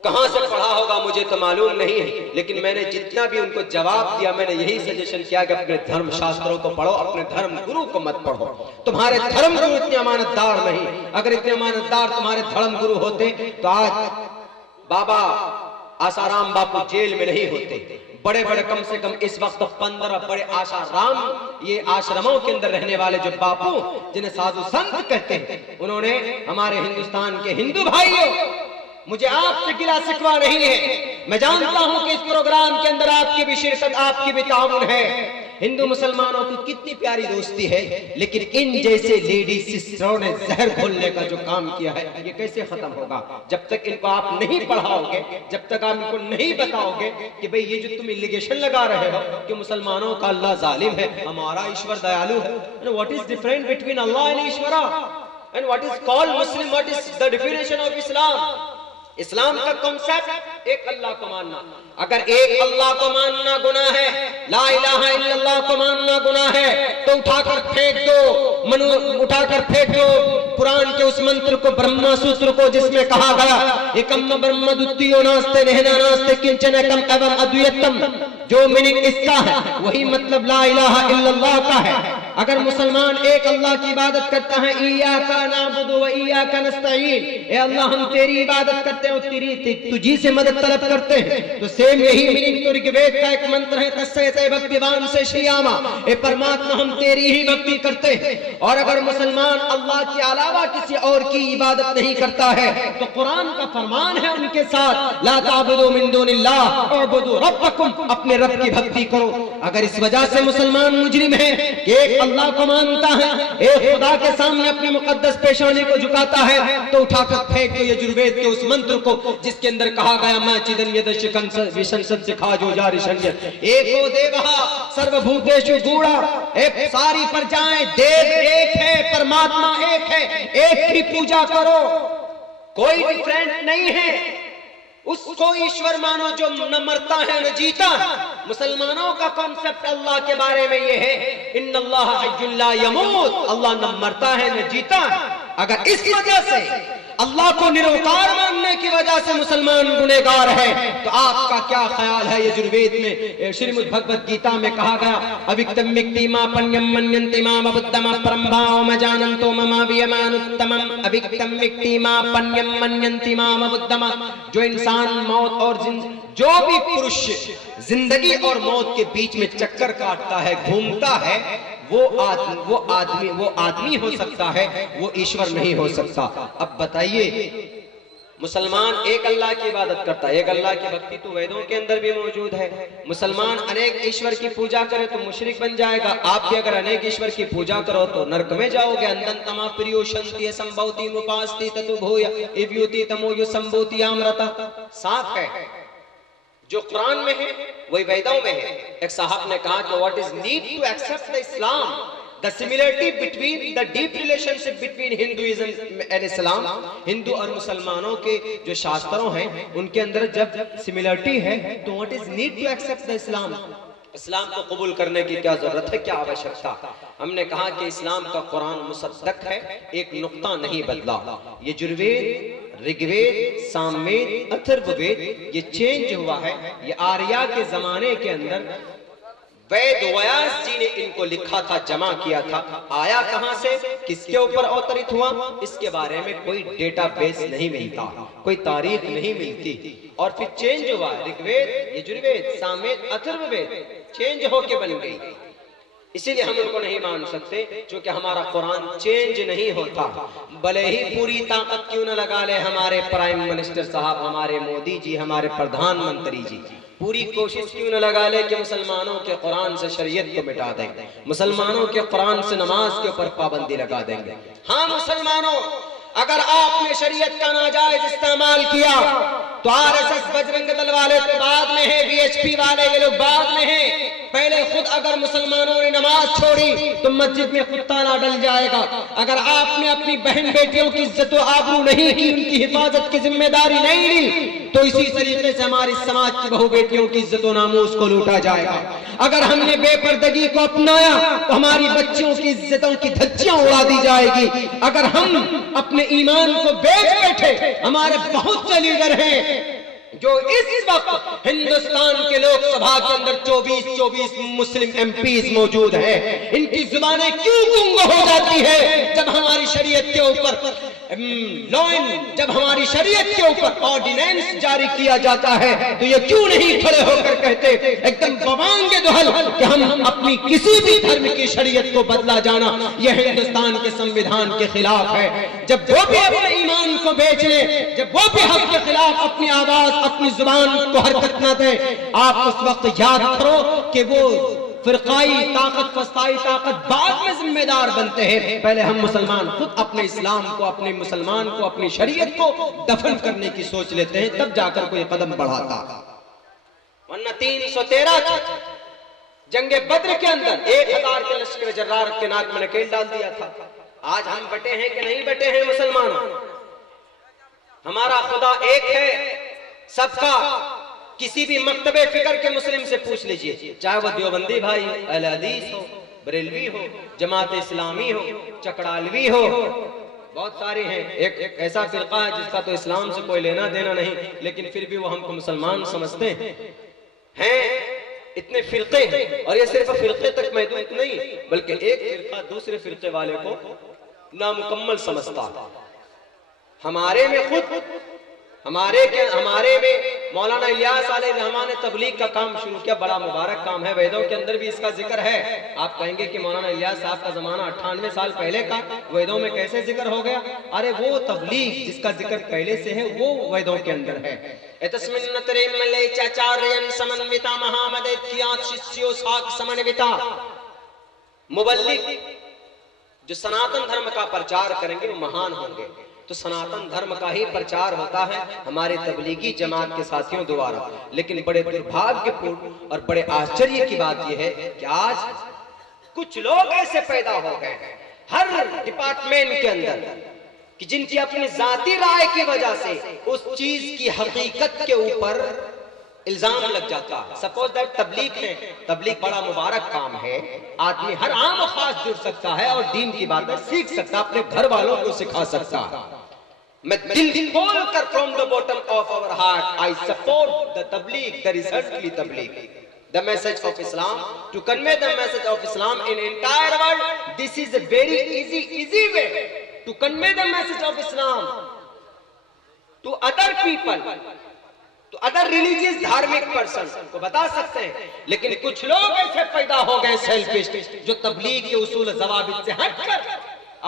कहां से पढ़ा होगा मुझे तो मालूम नहीं है, लेकिन मैंने जितना भी उनको जवाब दिया मैंने यही सजेशन किया कि अपने धर्म शास्त्रों को पढ़ो, अपने धर्म गुरु को मत पढ़ो। तुम्हारे धर्म गुरु इतने अमानतदार नहीं। अगर इतने अमानतदार तुम्हारे धर्म गुरु होते तो आज बाबा आसाराम बापू जेल में नहीं होते। बड़े बड़े कम से कम इस वक्त 15 बड़े आशाराम, ये आश्रमों के अंदर रहने वाले जो बापू जिन्हें साधु संत कहते हैं, उन्होंने हमारे हिंदुस्तान के हिंदू भाइयों, मुझे आपसे गिला शिकवा नहीं है, मैं जानता हूं कि इस प्रोग्राम के अंदर आपकी भी शिरकत, आपकी भी ताउन है। हिंदू मुसलमानों की कितनी प्यारी दोस्ती है, लेकिन इन जैसे लेडी सिस्टरों ने जहर घोलने का जो काम किया है ये कैसे खत्म होगा? जब तक इनको आप नहीं पढ़ाओगे, जब तक आप इनको नहीं बताओगे कि भाई ये जो तुम एलिगेशन लगा रहे हो कि मुसलमानों का अल्लाह जालिम है, हमारा ईश्वर दयालु है। What is different between Allah and Ishwara and what is called Muslim? What is the definition of Islam? Islam का कॉन्सेप्ट एक अल्लाह को मानना। अगर एक अल्लाह को मानना गुनाह है, ला इलाहा इल्लल्लाह को मानना गुनाह है, तो उठाकर फेंक दो, उठाकर फेंक दो कुरान के उस मंत्र को, ब्रह्मा सूत्र को, जिसमें कहा गया एकम ब्रह्म द्वितीयो नास्ते नहना नास्ते किंचन एकम एवं अद्वैतम। जो मीनिंग इसका है वही मतलब ला इलाहा इल्लल्लाह का है। अगर मुसलमान एक अल्लाह की इबादत करता है, इय्याका नअबुदु व इय्याका नस्तईन, ए अल्लाह हम तेरी इबादत करते हैं और तेरी तुझी से मदद तलब करते हैं, तो सेम यही मीनिंग तो ऋग्वेद का एक मंत्र है, तस्सैते भक्तिवान से श्रीयामा, ए परमात्मा हम तेरी ही भक्ति करते हैं। और अगर मुसलमान अल्लाह के अलावा किसी और की इबादत नहीं करता है तो कुरान का फरमान है उनके साथ, ला ताबुदु मिन दुनिल्लाह अबुदु रब्बकुम, अपने रब की भक्ति करो। अगर इस वजह से मुसलमान मुजरिम है कि एक अल्लाह को मानता है, एक खुदा के सामने अपनी मुकद्दस पेशानी को झुकाता है, तो उठाकर फेंक दो यजुर्वेद के उस मंत्र को जिसके अंदर कहा गया मैं चिदन यदशिकन विशंसन से खाजो जारी शंजन एको देवः सर्वभूतेषु गूढ़ा। एक सारी प्रजाएं देव एक है, परमात्मा एक है, एक की पूजा करो, कोई डिफरेंट नहीं है। उसको ईश्वर मानो जो न मरता है न जीता है। मुसलमानों का कॉन्सेप्ट अल्लाह के बारे में ये है, इन्नल्लाह हय्युन ला यमूत, अल्लाह न मरता है न जीता है। अगर इस वजह से अल्लाह को निरवकार मानने की वजह से मुसलमान गुनहगार है, तो आपका क्या ख्याल है? यजुर्वेद में श्रीमद् भगवत गीता में कहा गया, अविक्तम मिक्तिमा पन्यम मन्यन्ति माम बुद्धम परम्भाव मजानन्तो ममावियमानुत्तमम। अविक्तम मिक्तिमा पन्यम मन्यन्ति माम बुद्धम। जो इंसान मौत और जो भी पुरुष जिंदगी और मौत के बीच में चक्कर काटता है, घूमता है, वो आदमी हो सकता है, वो ईश्वर नहीं हो सकता। अब बताइए, मुसलमान एक अल्लाह की इबादत करता है, एक अल्लाह की भक्ति तो वेदों के अंदर भी मौजूद है। मुसलमान अनेक ईश्वर की पूजा करे तो मुशरिक बन जाएगा। आप भी अगर अनेक ईश्वर की पूजा करो तो नरक में जाओगे। अंदंतमा प्रियो शंति संभवती मुपास्ति ततु भूय इव्युति तमोयु संभूति अमृता। साफ है, जो कुरान में है वही वेदों में है। एक साहब ने कहा कि what is need to accept the Islam, the similarity between the deep relationship between Hinduism and Islam. Hindu और मुसलमानों के जो शास्त्रों हैं उनके अंदर जब सिमिलरिटी है तो what is need to accept the Islam. Islam को कबूल करने की क्या जरूरत है, क्या आवश्यकता? हमने कहा कि इस्लाम का कुरान मुसद्दक है, एक नुक्ता नहीं बदला। यजुर्वेद, ऋग्वेद, सामवेद, अथर्ववेद ये चेंज हुआ है। ये आर्या के जमाने के अंदर वेद व्यास जी ने इनको लिखा था, जमा किया था। आया कहां से, किसके ऊपर अवतरित हुआ, इसके बारे में कोई डेटाबेस नहीं मिलता, कोई तारीख नहीं मिलती। और फिर चेंज हुआ, ऋग्वेद, यजुर्वेद, सामवेद, अथर्ववेद चेंज होके बन गई। इसीलिए हम उनको नहीं मान सकते, क्योंकि हमारा कुरान चेंज नहीं होता। भले ही पूरी ताकत क्यों न लगा ले हमारे प्राइम मिनिस्टर साहब, हमारे मोदी जी, हमारे प्रधानमंत्री जी, पूरी कोशिश क्यों न लगा ले कि मुसलमानों के कुरान से शरीयत को मिटा देंगे, मुसलमानों के कुरान से नमाज के ऊपर पाबंदी लगा देंगे। हाँ मुसलमानों, अगर आपने शरीयत का नाजायज इस्तेमाल किया तो आरएसएस बजरंग दल वाले तो बाद में है, वीएचपी वाले ये लोग बाद में हैं। पहले खुद अगर मुसलमानों ने नमाज छोड़ी तो मस्जिद में खुद ताला डल जाएगा। अगर आपने अपनी बहन बेटियों की इज्जत व आबरू नहीं की, उनकी हिफाजत की जिम्मेदारी नहीं ली, तो इसी तरीके से हमारी समाज की बहू बेटियों की इज्जत व नामूस को लूटा जाएगा। अगर हमने बेपर्दगी को अपनाया तो हमारी बच्चियों की इज्जतों की धज्जियां उड़ा दी जाएगी। अगर हम अपने ईमान को बेच बैठे, हमारे बहुत से लीडर हैं जो इस वक्त हिंदुस्तान के लोकसभा के अंदर 24 मुस्लिम एमपीज मौजूद हैं, इनकी जुबानें क्यों गुंग हो जाती है जब हमारी शरीयत के ऊपर जब हमारी शरीयत के ऊपर ऑर्डिनेंस जारी किया जाता है, तो ये क्यों नहीं खड़े होकर कहते एकदम बवांगे दुहल कि हम अपनी किसी भी धर्म की शरीयत को बदला जाना यह हिंदुस्तान के संविधान के खिलाफ है। जब वो भी अपने ईमान को बेच ले, जब वो भी हक के खिलाफ अपनी आवाज, अपनी जुबान को हरकत न दे, आप उस वक्त याद करो कि वो फिरकाई ताकत, फस्ताई ताकत बाद में जिम्मेदार बनते हैं। पहले हम मुसलमान खुद अपने इस्लाम को, अपने मुसलमान को, अपनी शरीयत को दफन करने की सोच लेते हैं, तब जाकर कोई कदम बढ़ाता। वरना 313 जंगे बद्र के अंदर 1000 के लश्कर जर्रार के नाक में नकेल डाल दिया था। आज हम बटे हैं कि नहीं बटे हैं मुसलमानों? हमारा खुदा एक है सबका। किसी भी मकतबे फिक्र के मुस्लिम से पूछ लीजिए, चाहे वो देवबंदी भाई हो, अहले हदीस हो, बरेलवी हो, जमात इस्लामी हो, चकड़ालवी हो, बहुत सारे हैं। एक ऐसा फिरका है जिसका तो इस्लाम से कोई लेना देना नहीं, लेकिन फिर भी वो हमको मुसलमान समझते हैं। इतने फिरके हैं, और ये सिर्फ फिरके तक महदूद नहीं, बल्कि एक फिरका दूसरे फिरके वाले को नामुकम्मल समझता। हमारे में मौलाना इलियास अलैहिर्रहमान ने तबलीग का काम शुरू किया, बड़ा मुबारक काम है। वेदों के अंदर भी इसका जिक्र है। आप कहेंगे कि मौलाना इलियास साहब का जमाना 98 साल पहले का, वेदों में कैसे जिक्र हो गया? अरे वो तबलीग जिसका जिक्र पहले से है वो वेदों के अंदर है। मुबल्लिग जो सनातन धर्म का प्रचार करेंगे वो महान होंगे। तो सनातन धर्म का ही प्रचार होता है हमारे तबलीगी जमात के साथियों द्वारा। लेकिन बड़े दुर्भाग्यपूर्ण और बड़े आश्चर्य की बात यह है कि आज कुछ लोग ऐसे पैदा हो गए हैं हर डिपार्टमेंट के अंदर कि जिनकी अपनी जाती राय की वजह से उस चीज की हकीकत के ऊपर इल्जाम लग जाता है। सपोज दैट तबलीग है, तबलीग बड़ा मुबारक काम है, आदमी हर आम और खास जुड़ सकता है और दीन की बातें सीख सकता है, अपने घर वालों को सिखा सकता है। मैं दिल खोल कर from the bottom of our heart I support the Tabligh, the researchly Tabligh, the message of Islam, to convey the message of Islam in entire world. This is a very easy way to convey the message of Islam to other people, to other religious धार्मिक person को बता सकते हैं। लेकिन कुछ लोग ऐसे पैदा हो गए सेल्फिश जो तबलीग के उसूल ज़वाबित से हटकर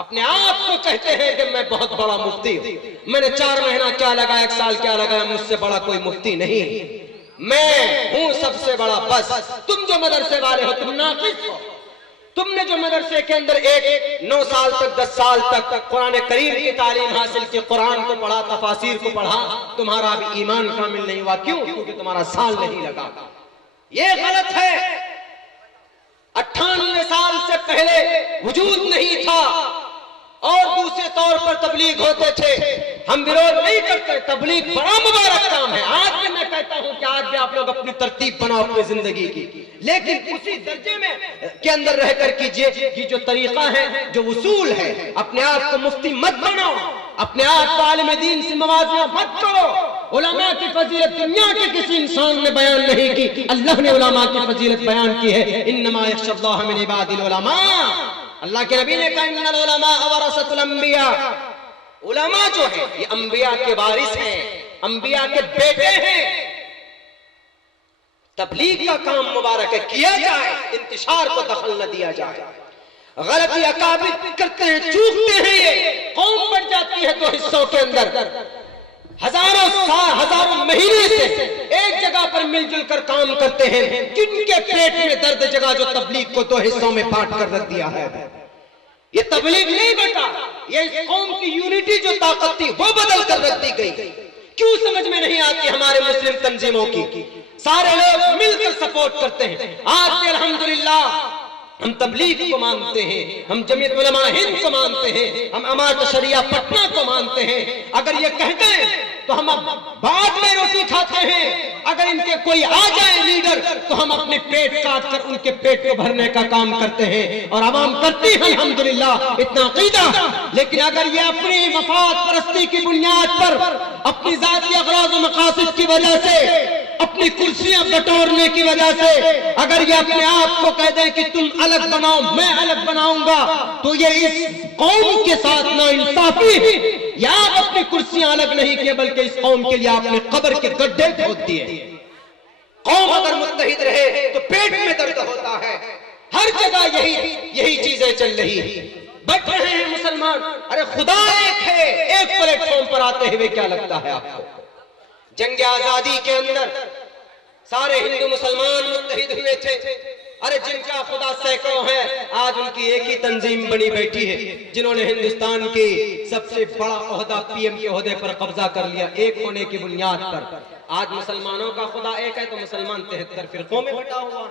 अपने आप को कहते हैं कि मैं बहुत बड़ा मुफ्ती हूं, मैंने 4 महीना क्या लगाया, 1 साल क्या लगाया, मुझसे बड़ा कोई मुफ्ती नहीं, मैं हूं सबसे बड़ा। बस तुम जो मदरसे वाले हो तुम नाकिस हो। तुमने जो मदरसे के अंदर 9 साल तक 10 साल तक कुरान करीम की तालीम हासिल की, कुरान को पढ़ा, तफासिर को पढ़ा, तुम्हारा अभी ईमान कामिल नहीं हुआ। क्यों? क्योंकि तुम्हारा साल नहीं लगा। ये गलत है। 98 साल से पहले वजूद नहीं था और दूसरे तौर पर तबलीग होते थे। हम विरोध नहीं करते, तबलीग बड़ा मुबारक काम है। आज भी मैं कहता हूं कि आज भी आप लोग अपनी तरतीब बनाओ अपनी जिंदगी की, लेकिन उसी दर्जे में के अंदर रहकर कीजिए कि जो तरीका है, जो उसूल है, अपने आप को मुफ्ती मत बनाओ, अपने आप को आलिम दीन से मवाजना मत करो। उलमा की फजीलत दुनिया के किसी इंसान ने बयान नहीं की, अल्लाह ने उलमा की फजीलत बयान की है। इन्नमा यख्शल्लाह मिन इबादिल उलमा, अल्लाह के नबी ने कहा इन्नल उलमा वरसतुल अंबिया, उलमा जो है ये अंबिया के वारिस हैं, अंबिया के बेटे हैं। तबलीग का काम मुबारक है, किया जाए, इंतशार को दखल न दिया जाए। गलती अकाबिर करते हैं, चूकते हैं, ये कौम बढ़ जाती है 2 हिस्सों के अंदर। हजारों साल हजारों महीने से एक जगह पर मिलजुल कर काम करते हैं, जिनके पेट में दर्द जगह जो तबलीग को 2 हिस्सों में बांट कर रख दिया है। ये तबलीग नहीं बटा, ये इस कौम की यूनिटी जो ताकत थी वो बदल कर रख दी गई। क्यों समझ में नहीं आती हमारे मुस्लिम तंजीमों की? सारे लोग मिलकर सपोर्ट करते हैं। आज भी अल्हम्दुलिल्लाह हम तबलीग को मानते हैं, हम जमीयत उलमा हिंद को मानते हैं, हम अमारत शरिया पटना को मानते हैं। अगर ये कहते हैं तो हम बाद में रोटी खाते हैं, अगर इनके कोई आ जाए लीडर तो हम अपने पेट काट कर उनके पेट को भरने का काम करते हैं और आवाम करती है अल्हम्दुलिल्लाह, इतना अकीदा। लेकिन अगर ये अपनी मफाद परस्ती की बुनियाद पर, अपनी जाती अगराज़ और मकासिद की वजह से, अपनी कुर्सियां बटोरने की वजह से अगर ये अपने आप को कह दें कि तुम अलग बनाओ मैं अलग बनाऊंगा, तो ये इस कौम के साथ नाइंसाफी है। या आप अपनी कुर्सियां अलग नहीं किए बल्कि इस कौम के लिए आपने कब्र के गड्ढे खोद दिए। कौम अगर मुत्तहिद रहे तो पेट में दर्द होता है। हर जगह यही चीजें चल रही है। बैठ रहे हैं मुसलमान, अरे खुदा एक है, एक प्लेटफॉर्म पर आते हुए क्या लगता है आपको? जंग आजादी के अंदर सारे हिंदू मुसलमान मुत्तहिद हुए थे। अरे जिनका खुदा सैकड़ों है, आज उनकी एक ही तंजीम बनी बैठी है जिन्होंने हिंदुस्तान के सबसे बड़ा ओहदा पीएम के ओहदे पर कब्जा कर लिया, एक होने की बुनियाद पर। आज मुसलमानों का खुदा एक है तो मुसलमान 73 फिरकों में बटा हुआ,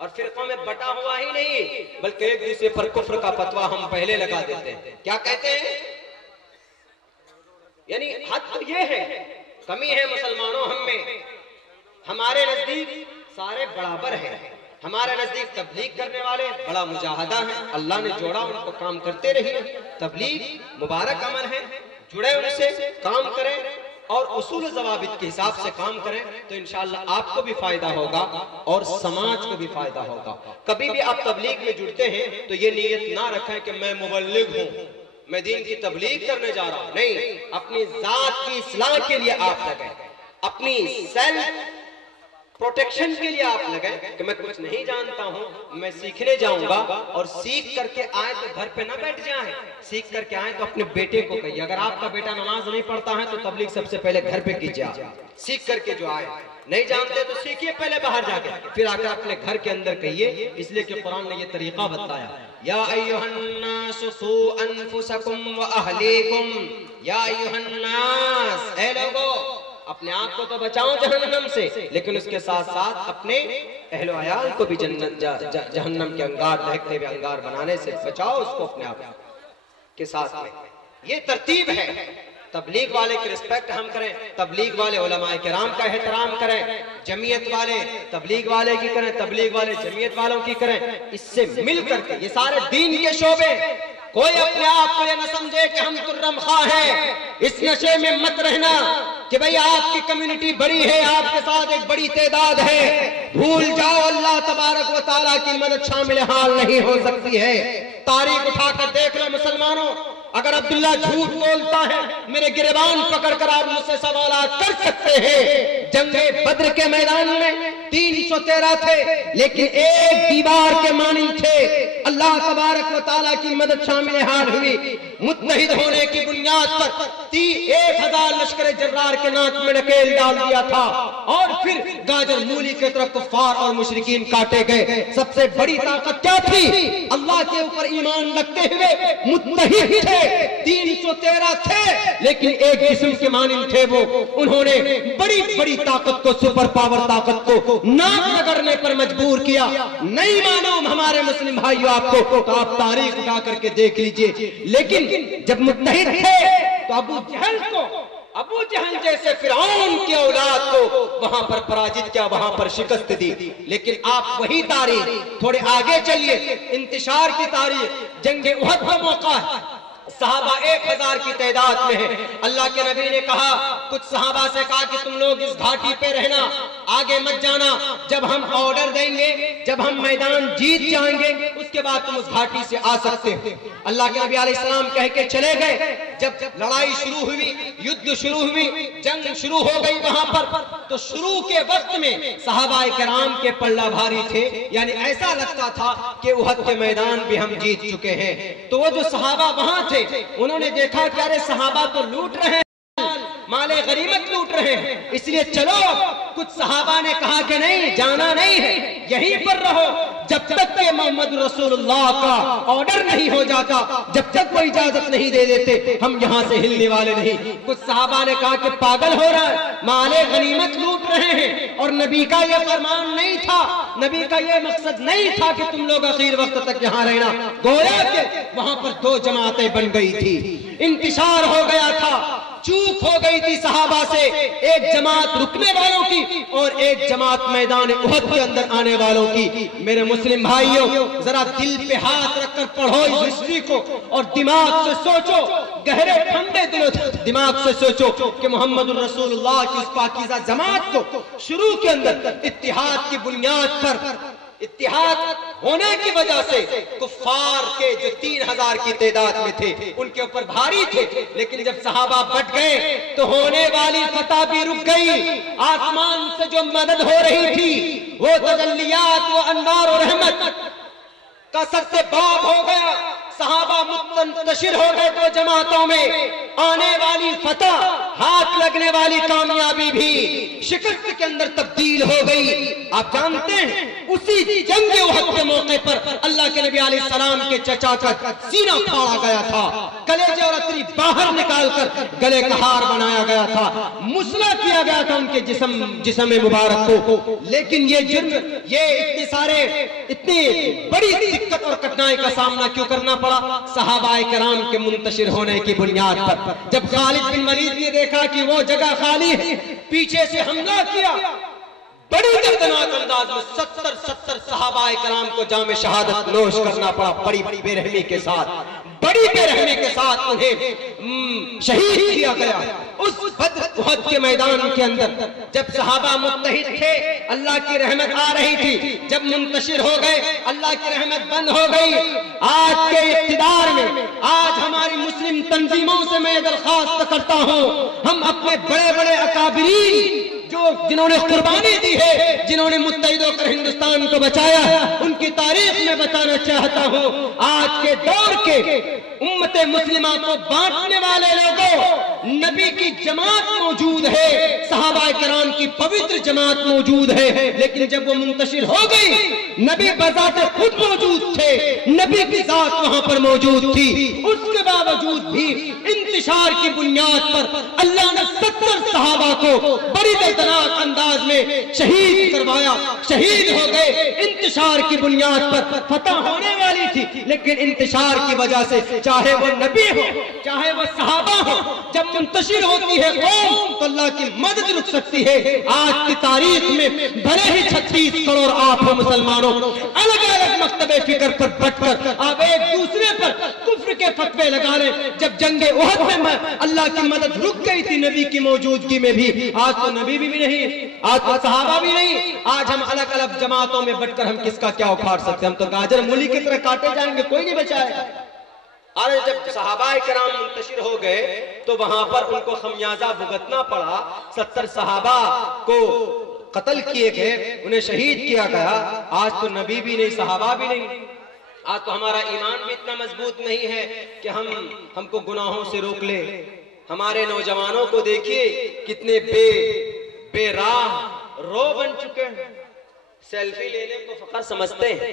और फिरकों में बटा हुआ ही नहीं बल्कि एक दूसरे पर कुफ्र का फतवा हम पहले लगा देते हैं। क्या कहते हैं? यानी हद तो ये है, कमी है मुसलमानों हम में। हमारे नजदीक सारे बराबर हैं, हमारे नजदीक तबलीग करने वाले बड़ा मुजाहदा है, अल्लाह ने जोड़ा उनको काम करते रहिए। तबलीग मुबारक अमल है, जुड़े उनसे, काम करें और उसूल ज़वाबित के हिसाब से काम करें तो इंशाअल्लाह आपको भी फायदा होगा और समाज को भी फायदा होगा। कभी भी आप तबलीग में जुड़ते हैं तो ये नीयत ना रखें कि मैं मुबल्लिग हूँ, मैं दीन की तबलीग करने जा रहा हूँ। नहीं, अपनी जात की इस्लाह के लिए आप लगें, अपनी सेल्फ प्रोटेक्शन के लिए आप लगे कि मैं कुछ नहीं जानता हूँ, मैं सीखने जाऊंगा। और सीख करके आए तो घर पे ना बैठ जाए, सीख करके आए तो अपने बेटे को कहिए। अगर आपका बेटा नमाज नहीं पढ़ता है तो तबलीग सबसे पहले घर पे कीजिए, सीख करके जो आए। नहीं जानते तो सीखिए पहले बाहर जाके, फिर आकर अपने घर के अंदर कहिए, इसलिए कि कुरान ने ये तरीका बताया। या अय्युहन्नास खू अनफुसकुम व अहलीकुम, या अय्युहन्नास, ऐ लोगों, अपने आप को तो बचाओ जहन्नम से, लेकिन उसके साथ साथ अपने अहलो अयाल को भी जहन्नम के अंगार, दहकते हुए अंगार बनाने से बचाओ उसको अपने आप के साथ में। ये तरतीब है। तबलीग वाले की रिस्पेक्ट हम करें, तबलीग वाले उलमाए किराम का एहतराम करें, जमीयत वाले तबलीग वाले की करें, तबलीग वाले जमीयत वालों की करें, इससे मिल करके ये सारे दीन के शोबे। कोई अपने आप को ये न समझे कि हम तुर्रम खा हैं, इस नशे में मत रहना कि भाई आपकी कम्युनिटी बड़ी है, आपके साथ एक बड़ी तादाद है। भूल जाओ अल्लाह तबारक व तआला की मदद शामिल हाल नहीं हो सकती है। तारीख उठाकर देख लो मुसलमानों, अगर अब्दुल्ला झूठ बोलता है, मेरे गिरबान पकड़कर आप मुझसे सवाल कर सकते हैं। जंगे बद्र के मैदान में 313 थे, लेकिन एक दीवार के मानिंद थे। अल्लाह तबारक व तआला की मदद शामिल हाल हुई। मुत्तहिद होने की बुनियाद पर 1000 लश्कर जर्रार के नाक में नकेल डाल दिया था, और फिर गाजर मूली के तरफ कुफ्फार और मुशरिकीन काटे गए। सबसे बड़ी ताकत क्या थी? अल्लाह के ऊपर ईमान रखते हुए मुत्तहिद थे। 313 थे, लेकिन एक जिस्म के मानिंद थे वो। उन्होंने बड़ी बड़ी ताकत को, सुपर पावर ताकत को नाक रगड़ने पर मजबूर किया। नहीं मालूम हमारे मुस्लिम भाइयों आपको, तो आप तारीख उठा करके देख लीजिए। लेकिन जब मुत्तहिद थे तो अबू जहल जैसे फिरौन की औलाद को वहां पर पराजित किया, वहां पर शिकस्त दी। लेकिन आप वही तारीख थोड़े आगे चलिए, इंतशार की तारीख, जंगे उहद का मौका है, सहाबा 1000 की तादाद में है। अल्लाह के नबी ने कहा, कुछ सहाबा से कहा कि तुम लोग इस घाटी पे रहना, आगे मत जाना। जब हम ऑर्डर देंगे, जब हम मैदान जीत जाएंगे, उसके बाद तुम उस घाटी से आ सकते हो। अल्लाह के नबी अलैहिस्सलाम कह के चले गए। जब लड़ाई शुरू हुई, युद्ध शुरू हुई, जंग शुरू हो गई वहां पर, तो शुरू के वक्त में सहाबा किराम के पल्ला भारी थे, यानी ऐसा लगता था कि उहद के मैदान भी हम जीत चुके हैं। तो वो जो सहाबा वहां थे, उन्होंने देखा कि अरे सहाबा तो लूट रहे हैं, माले गनीमत लूट रहे हैं, इसलिए चलो। कुछ सहाबा ने कहा कि नहीं, जाना नहीं है, यहीं पर रहो जब तक कि मोहम्मद रसूलुल्लाह का ऑर्डर नहीं हो जाता, जब तक वो इजाजत नहीं दे देते, हम यहाँ से हिलने वाले नहीं। कुछ सहाबा ने कहा कि पागल हो रहा है, माले गनीमत लूट रहे हैं, और नबी का यह फरमान नहीं था, नबी का यह मकसद नहीं था कि तुम लोग आखिर वक्त तक यहाँ रहना। गोया के वहां पर 2 जमातें बन गई थी, इंतशार हो गया था, चूक हो गई थी सहाबा से। एक जमात रुकने वालों की और एक जमात मैदान उहद के अंदर आने वालों की। मेरे मुस्लिम भाइयों, जरा दिल पे हाथ रखकर पढ़ो इस हिस्ट्री को, और दिमाग से सोचो, गहरे ठंडे दिमाग से सोचो कि मोहम्मद रसूलुल्लाह की इस पाकीज़ा जमात को शुरू के अंदर इत्तिहाद की बुनियाद पर, इत्तिहाद होने की वजह से कुफ्फार के जो 3000 की तादाद में थे, उनके ऊपर भारी थे। लेकिन जब सहाबा बट गए तो होने वाली फतह भी रुक गई। आसमान से जो मदद हो रही थी, वो तजल्लियात, वो अनवार और रहमत का सबसे बाब हो गया। सहाबा मुंतशिर हो गए 2 जमातों में। आने वाली फतह, हाथ लगने वाली कामयाबी भी शिकस्त के अंदर तब्दील हो गई। आप जानते हैं, उसी जंग उहद के मौके पर अल्लाह के नबी अलैहिस्सलाम के चचा का सीना फाड़ा गया था, कलेजे और अतरी बाहर निकालकर गले का हार बनाया गया था, मुसला किया गया था उनके जिस्म मुबारक को। लेकिन ये जुर्म, ये इतनी बड़ी दिक्कत और कठिनाई का सामना क्यों करना पड़ा? सहाबाए किराम के मुंतशिर होने की बुनियाद पर। जब खालिद बिन वलीद ने देखा कि वो जगह खाली है, पीछे से हमला किया, बड़ी दर्दनाक अंदाज में 70 सहाबाए किराम को जामे शहादत नोश करना पड़ा। बड़ी बेरहमी के साथ, बड़ी बेरहमी के साथ उन्हें शहीद किया गया उस उहद के मैदान के अंदर। जब सहाबा मुत्तहिद थे, अल्लाह की रहमत आ रही थी। जब मुंतशिर हो गए, अल्लाह की रहमत बंद हो गई। आज के इक़्तिदार में, आज हमारी मुस्लिम तंजीमों से मैं दरख्वास्त करता हूँ, हम अपने बड़े बड़े अकाबिरीन जिन्होंने कुर्बानी दी है, जिन्होंने मुत्तहिद होकर हिंदुस्तान को बचाया, उनकी तारीख में बताना चाहता हूँ। आज के दौर के उम्मते मुस्लिमा को बांटने वाले लोगों, नबी की जमात मौजूद है, सहाबा किराम की पवित्र जमात मौजूद है, लेकिन जब वो मुंतशिर हो गई, नबी बजाते खुद मौजूद थे, नबी की जात वहां पर मौजूद थी, उसके बावजूद भी इंतिशार की बुनियाद पर अल्लाह ने 70 सहाबा को बड़ी दर्दनाक अंदाज में शहीद करवाया, शहीद हो गए। इंतिशार की बुनियाद पर फतह होने वाली थी, लेकिन इंतिशार की वजह से चाहे वो नबी हो, चाहे वो सहाबा हो, जब मुंतशिर होती है कौम तो अल्लाह की मदद रुक सकती है। आज की तारीख में भले ही 36 करोड़ आप हो मुसलमानों, अलग अलग मकतबे फिक्र पर बटकर आप एक दूसरे पर कुफ्र के फतवे लगा रहे। जब जंगे उहद में अल्लाह की मदद रुक गई थी नबी की मौजूदगी में भी, आज तो नबी भी नहीं, आज तो सहाबा भी नहीं, आज हम अलग अलग जमातों में बटकर हम किसका क्या उखाड़ सकते हैं? हम तो गाजर मूली की तरह काटे जाएंगे, कोई नहीं बचाएगा। अरे जब सहाबा किराम मुंतशिर हो गए तो वहां पर उनको खमियाजा भुगतना पड़ा। 70 सहाबा को कत्ल किए गए, उन्हें शहीद किया गया। आज तो नबी भी नहीं, सहाबा भी नहीं। आज तो हमारा ईमान भी इतना मजबूत नहीं है कि हमको गुनाहों से रोक ले। हमारे नौजवानों को देखिए कितने बेराह रो बन चुके हैं, सेल्फी लेने को फखर समझते हैं।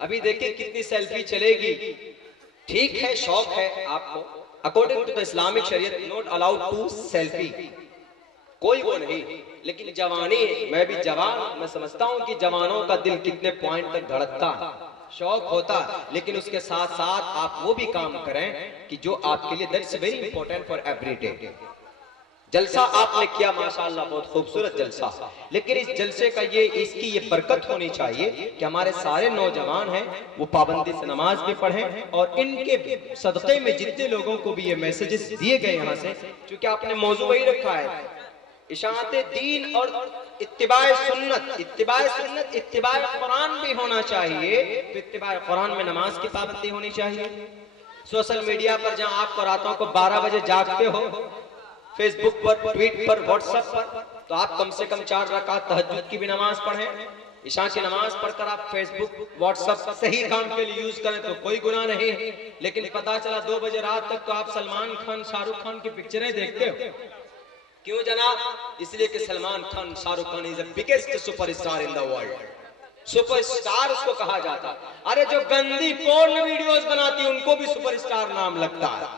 अभी देखिए कितनी सेल्फी चलेगी। ठीक है, शौक है आपको, अकॉर्डिंग टू द इस्लामिक शरीयत नॉट अलाउड टू सेल्फी, कोई वो नहीं, लेकिन जवानी है, मैं भी जवान, मैं समझता हूं कि जवानों का दिल कितने पॉइंट तक धड़कता है, शौक होता, लेकिन उसके साथ साथ आप वो भी काम करें कि जो आपके लिए that's very important for everyday. जलसा आपने किया माशाअल्लाह, बहुत खूबसूरत जलसा, लेकिन इस जलसे का इसकी ये बरकत होनी चाहिए कि हमारे सारे नौजवान हैं वो पाबंदी से नमाज भी पढ़ें, और इनके सदक़े में जितने लोगों को भी ये मैसेजेस दिए गए यहाँ से, क्योंकि आपने मौजू वही रखा है, इशाअते दीन और इत्तिबाए सुन्नत, इत्तिबाए कुरान भी होना चाहिए। तो इत्तिबाए कुरान में नमाज की पाबंदी होनी चाहिए। सोशल मीडिया पर जहाँ आप रातों को 12 बजे जागते हो, फेसबुक पर, ट्वीट पर, व्हाट्सएप पर, तो आप कम से कम 4 रकात तहज्जुद की भी नमाज पढ़ें। इशा की नमाज पढ़कर आप फेसबुक, व्हाट्सएप सही काम के लिए यूज करें तो कोई गुनाह नहीं है। लेकिन पता चला 2 बजे रात तक तो आप सलमान खान, शाहरुख खान की पिक्चरें देखते हो। क्यों जनाब? इसलिए कि Salman Khan, Shahrukh Khan is the biggest superstar in the world. Superstar उसको कहा जाता। अरे जो गंदी पोर्न वीडियोस बनाती उनको भी सुपरस्टार नाम लगता है।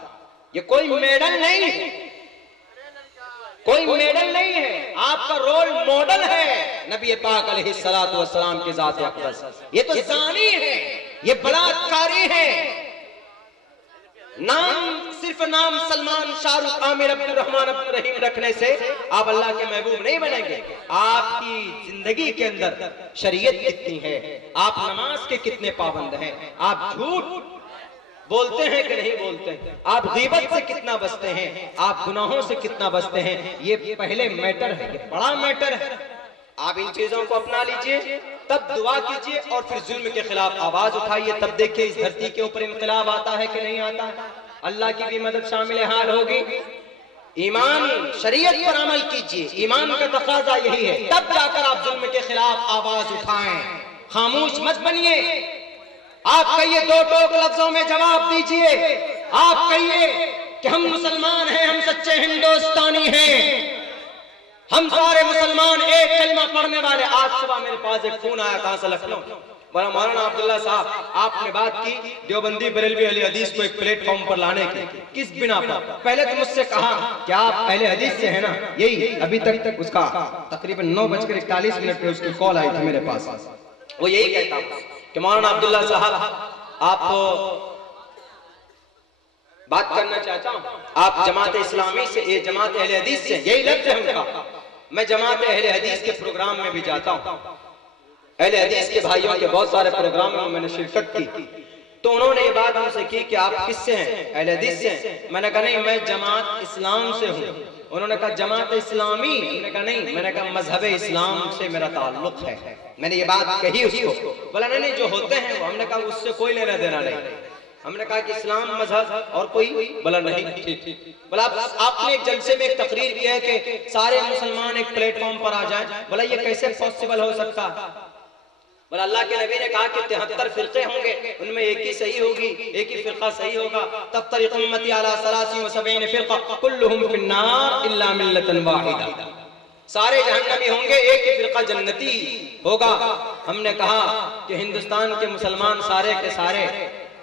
ये कोई मेडल नहीं है, कोई मेडल नहीं है, आपका रोल मॉडल है नबी पाक अलैहिस्सलातु वस्सलाम के ज़ात अक़दस। ये तो ज़ानी है, ये बलात्कारी है। सिर्फ नाम सलमान, शाहरुख, आमिर, अब्दुल रहमान, अब्दुल रहीम रखने से आप अल्लाह के महबूब नहीं बनेंगे। आपकी जिंदगी के अंदर शरीयत कितनी है, आप नमाज के कितने पाबंद हैं, आप झूठ बोलते हैं कि नहीं बोलते हैं, आप गीबत से कितना बचते हैं, आप गुनाहों से कितना बचते हैं, ये पहले मैटर है, ये बड़ा मैटर है। आप इन चीजों को अपना लीजिए, तब दुआ कीजिए और फिर जुल्म के खिलाफ आवाज उठाइए। तब देखिए इस धरती के ऊपर इनकलाब आता है कि नहीं आता है। अल्लाह की भी मदद शामिल हाल होगी। ईमान, शरीयत पर अमल कीजिए, ईमान का तकाजा यही है। तब जाकर आप जुल्म के खिलाफ आवाज उठाएं, खामोश मत बनिए। आप कहिए, 2 टोक लफ्जों में जवाब दीजिए। आप कहिए कि हम मुसलमान हैं, हम सच्चे हिंदुस्तानी हैं, हम सारे मुसलमान एक कलमा पढ़ने वाले। आज सुबह मेरे पास एक फोन आया, कहां से? लखनऊ। बोला मौलाना अब्दुल्ला साहब, आपने बात की देवबंदी बरेलवी अहले हदीस को एक प्लेटफॉर्म पर लाने की, किस बिना पर? पहले तो मुझसे कहा कि आप अहले हदीस से है ना, यही अभी तक उसका तकरीबन 9:41 पे उसकी कॉल आई थी मेरे पास। वो यही कहता कि मौलाना अब्दुल्ला साहब आप बात करना चाहता हूँ, आप जमात इस्लामी से, ये जमात अहले हदीस से, यही लफ्ज़ है उनका। मैं जमात अहले हदीस के प्रोग्राम में भी जाता हूँ, अहले हदीस के भाइयों के बहुत सारे प्रोग्राम में मैंने शिरकत की। तो उन्होंने ये बात हमसे की कि आप किससे हैं? अहले हदीस से हैं। मैंने कहा नहीं, मैं जमात इस्लाम से हूँ। उन्होंने कहा जमात इस्लामी? मैंने कहा नहीं, मैंने कहा मजहब इस्लाम से मेरा ताल्लुक है। मैंने ये बात कही उसको, बोला नहीं जो होते हैं वो। हमने कहा उससे कोई लेना देना नहीं, हमने कहा कि इस्लाम मजहब और कोई, बोला नहीं। ठीक, बोला आपने एक जलसे में एक तकरीर की है कि सारे मुसलमान एक प्लेटफॉर्म पर आ जाएं, बोला ये कैसे पॉसिबल हो सकता? बोला अल्लाह के नबी ने कहा कि 73 फिरके होंगे, उनमें एक ही सही होगी, एक ही फिरका सही होगा। तब तरीक़ उम्मती अला 73 फिरका कुल्लुहुम फिन्नार इल्ला मिल्लतन वाहिदा, सारे जहन्नमी होंगे, एक ही फिरका जन्नती होगा। हमने कहा कि हिंदुस्तान के मुसलमान सारे के सारे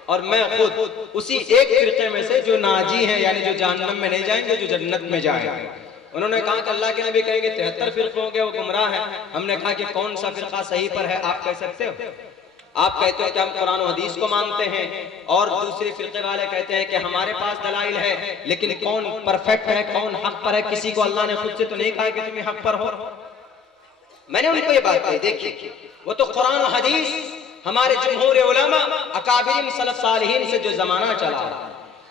और मैं खुद उसी एक फिरके में से जो नाजी हैं, यानी जो जहन्नम में नहीं जाएंगे, जो जन्नत में जाएंगे। उन्होंने कहा कि अल्लाह के नबी कहेंगे 73 फिरके होंगे, वो गुमराह है। हमने कहा कि कौन सा फिरका सही पर है आप कह सकते हो? आप कहते हो कि हम कुरान और हदीस को मानते हैं, और दूसरे फिरके वाले कहते हैं कि हमारे पास दलाइल है, लेकिन कौन परफेक्ट है, कौन हक पर है? किसी को अल्लाह ने खुद से तो नहीं कहा कि तुम हक पर हो। मैंने उनको ये बात कही, देखिए वो तो कुरान और हदीस हमारे जमहूर उलमा अकाबिरीन सलफ सालिहीन से जो जमाना चला,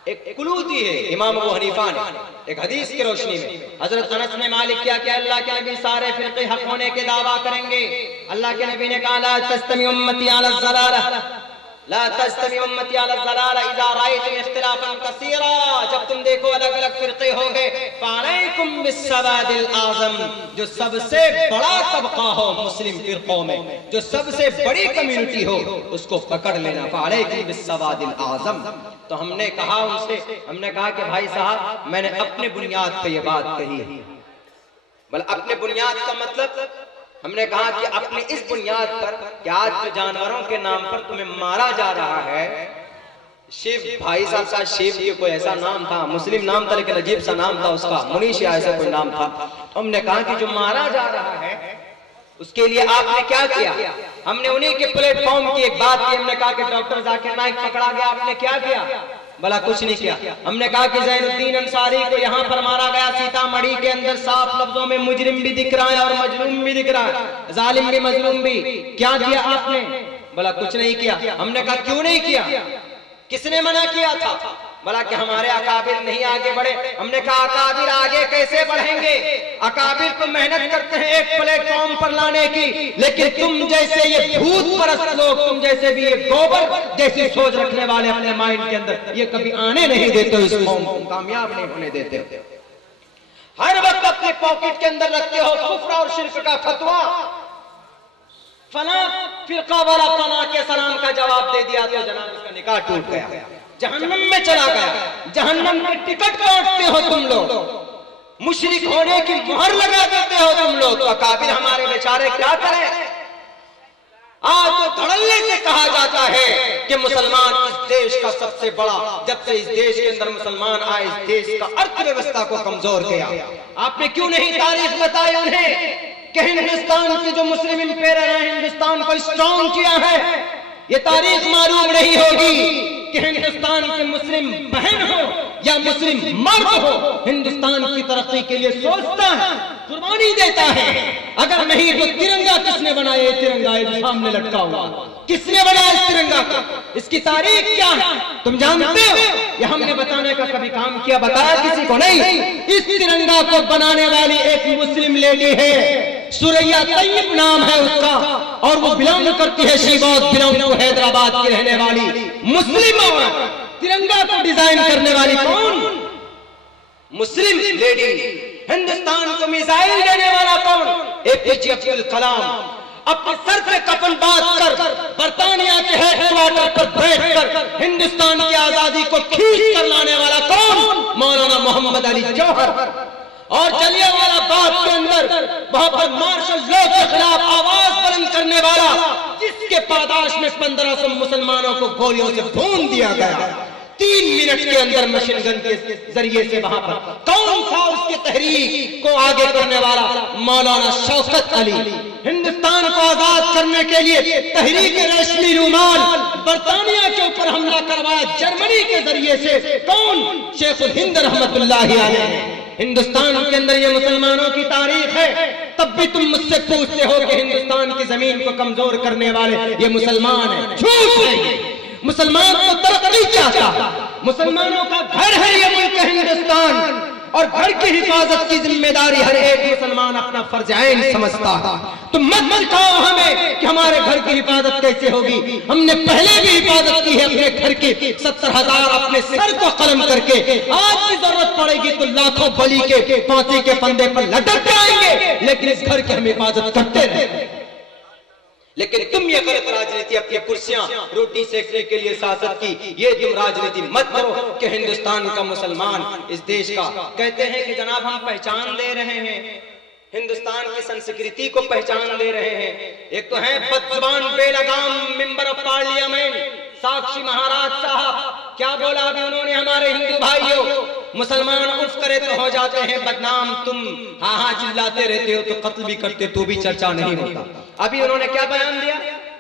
एक कुलू दी है इमाम अबू हनीफा ने एक हदीस की रोशनी में। हजरत अनस ने मालिक क्या कि अल्लाह के नबी सारे फिरके हक होने के दावा करेंगे। अल्लाह के नबी ने कहा ला तस्तमी उम्मती अला ज़लाला, ला तस्तमी उम्मती अला ज़लाला इज़ा रायतुम इख्तिलाफन कसीरा, जब तुम देखो अलग अलग फिरके हो गए, फ़अलैकुम बिस्सवादिल आज़म, जो सबसे बड़ा तबका हो मुस्लिम फिरकों में, जो सबसे बड़ी कम्युनिटी हो, उसको पकड़ लेना, फ़अलैकुम बिस्सवादिल आज़म। तो हमने कहा उनसे, हमने कहा कि भाई साहब मैंने अपने बुनियाद पे ये बात कही है। बोले अपने बुनियाद का मतलब? हमने कहा कि अपनी इस बुनियाद पर कि आज जो जानवरों के नाम पर तुम्हें मारा जा रहा है, शिव भाई साहब का शिव के कोई ऐसा नाम था, मुस्लिम नाम था लेकिन अजीब सा नाम था उसका, मुनीशिया ऐसा कोई नाम था। हमने कहा कि जो मारा जा रहा है उसके लिए आपने क्या किया? हमने उन्हीं के प्लेटफॉर्म की एक बात की, हमने कहा कि डॉक्टर जाकिर नाइक पकड़ा गया, आपने क्या किया? भला कुछ नहीं किया। हमने कहा कि ज़ैनुद्दीन अंसारी को यहाँ पर मारा गया सीतामढ़ी के अंदर, साफ लफ्जों में मुजरिम भी दिख रहा है और मजलूम भी दिख रहा है, जालिम भी मजलूम भी। क्या किया आपने? भला कुछ नहीं किया। हमने कहा क्यों नहीं किया? किसने मना किया था? बोला कि हमारे अकाबिर नहीं आगे बढ़े। हमने कहा अकाबिर आगे कैसे बढ़ेंगे? अकाबिर तो मेहनत करते हैं एक प्लेटफॉर्म पर लाने की, लेकिन तुम जैसे ये भूत परस्त लोग, तुम जैसे भी ये गोबर जैसी सोच रखने वाले अपने माइंड के अंदर, ये कभी आने नहीं देते, इस कौम को कामयाब नहीं होने देते। हर वक्त अपने पॉकेट के अंदर रखते हो कुफ्र और शिर्क का फतवा। फला फिरका वाला फला के सलाम का जवाब दे दिया तो जनाब उसका निकाह टूट गया, जहन्नम में चला गया। जहन्नम की टिकट काटते हो तुम लोग, मुशरिक होने की मोहर लगा देते हो तुम लोग। तो काबिल हमारे बेचारे क्या करें? आज तो धड़ल्ले से कहा जाता है कि मुसलमान इस देश का सबसे बड़ा, जब से इस देश के अंदर मुसलमान आए इस देश का अर्थव्यवस्था को कमजोर किया। आपने क्यों नहीं तारीख बताई उन्हें कि हिंदुस्तान के जो मुस्लिम इंपेयर है हिंदुस्तान को स्ट्रॉन्ग किया है? ये तारीख मालूम नहीं होगी कि हिंदुस्तान के मुस्लिम बहन हो या मुस्लिम मर्द हो, हिंदुस्तान की तरक्की के लिए सोचता है, कुर्बानी देता है। अगर नहीं तो तिरंगा किसने बनाया? ये तिरंगा है सामने लटका हुआ, किसने बनाया इस तिरंगा को? इसकी तारीख क्या है तुम जानते हो? ये हमने बताने का कभी काम किया? बताया किसी को नहीं। इस तिरंगा को बनाने वाली एक मुस्लिम लेडी है, सुरैया तैयब नाम है उसका, और वो बिलोंग करती है शीबौत, बिलोंग हैदराबाद की रहने वाली मुस्लिम। तिरंगा को डिजाइन करने वाली कौन? मुस्लिम लेडी। हिंदुस्तान को मिसाइल देने वाला कौन? एपीजे अब्दुल कलाम। अपने सर से कफन बांध कर बर्तानिया के हेडक्वार्टर पर बैठकर हिंदुस्तान की आजादी को खींच कर लाने वाला कौन? मौलाना मोहम्मद अली जौहर। और जलियांवाला बाग के अंदर वहां पर मार्शल लॉ के खिलाफ आवाज बुलंद करने वाला, जिसके पादाश में 1500 मुसलमानों को गोलियों से भून दिया गया 3 मिनट के अंदर मशीन गन के जरिए से, वहां पर कौन था उसके तहरीक को आगे करने वाला? मौलाना शौकत अली। हिंदुस्तान को आजाद करने के लिए तहरीक रेशमी रुमाल बर्तानिया के ऊपर हमला करवाया जर्मनी के जरिए से, कौन? शेखुल हिंद रहमतुल्लाह अलैह। हिंदुस्तान के अंदर ये मुसलमानों की तारीख है, तब भी तुम मुझसे पूछते हो कि हिंदुस्तान की जमीन को कमजोर करने वाले ये मुसलमान हैं। झूठ है। मुसलमान को तरक्की चाहता, मुसलमानों का घर है ये मुल्क हिंदुस्तान। और घर की हिफाजत की जिम्मेदारी हर एक मुसलमान अपना फर्ज ऐन समझता है। तो मत सिखाओ हमें कि हमारे घर की हिफाजत कैसे होगी। हमने पहले भी हिफाजत की है अपने घर की, 70,000 अपने सर को कलम करके। आज की जरूरत पड़ेगी तो लाखों बली के फांसी के फंदे पर लटक जाएंगे, लेकिन इस घर की हम हिफाजत करते रहे। लेकिन तुम ये गलत राजनीति, अपनी कुर्सियां रोटी सेकने के लिए शासक की ये तुम राजनीति मत करो कि हिंदुस्तान का मुसलमान, इस देश का कहते हैं कि जनाब हम पहचान दे रहे हैं, हिंदुस्तान की संस्कृति को पहचान दे रहे हैं। एक तो है बदजुबान बेलगाम member of parliament Sakshi Maharaj साहब, क्या बोला अभी उन्होंने हमारे हिंदू भाइयों, मुसलमान उर्फ करे तो हो जाते हैं बदनाम, तुम हाँ हाँ चिल्लाते रहते हो तो कत्ल भी करते तो भी चर्चा नहीं होता। अभी उन्होंने क्या बयान दिया?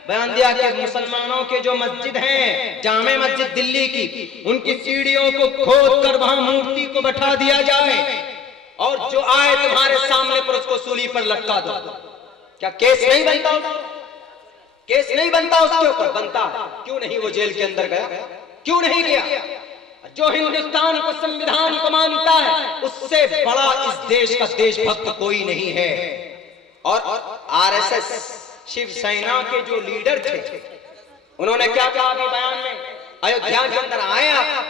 बयान दिया कि मुसलमानों के जो मस्जिद हैं, जामे मस्जिद दिल्ली की, उनकी सीढ़ियों को खोद कर वहां मूर्ति को बैठा दिया जाए और जो आए तुम्हारे सामने पर उसको सूली पर लटका दो। क्या केस नहीं बनता? केस नहीं बनता उसके ऊपर? बनता है। क्यों नहीं वो जेल के अंदर गया? क्यों नहीं गया? जो हिंदुस्तान को संविधान को मानता है उससे बड़ा इस देश का देशभक्त कोई नहीं है। और आरएसएस शिवसेना के जो लीडर थे उन्होंने क्या कहा अभी बयान में? अयोध्या के अंदर आए आप,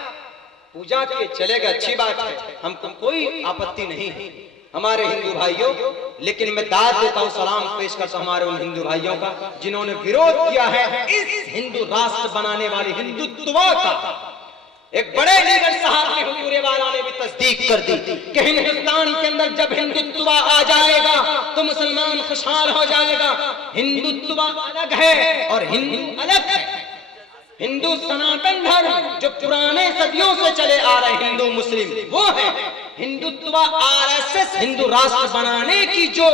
पूजा के चले गए, अच्छी बात है, हमको कोई आपत्ति नहीं है हमारे हिंदू भाइयों। लेकिन मैं दाद देता हूं, सलाम पेश करता हूं हमारे उन हिंदू भाइयों का जिन्होंने विरोध किया है इस हिंदू राष्ट्र बनाने वाली हिंदुत्व का। एक बड़े लीडर साहब ने, हुजूर वाला ने भी तस्दीक कर दी कि हिंदुस्तान के अंदर जब हिंदुत्व आ जाएगा तो मुसलमान खुशहाल हो जाएगा। हिंदुत्व अलग है और हिंदू अलग है। हिंदू सनातन धर्म जो पुराने सदियों से चले आ रहे हिंदू मुस्लिम वो है। हिंदुत्व आरएसएस हिंदू राष्ट्र बनाने की जो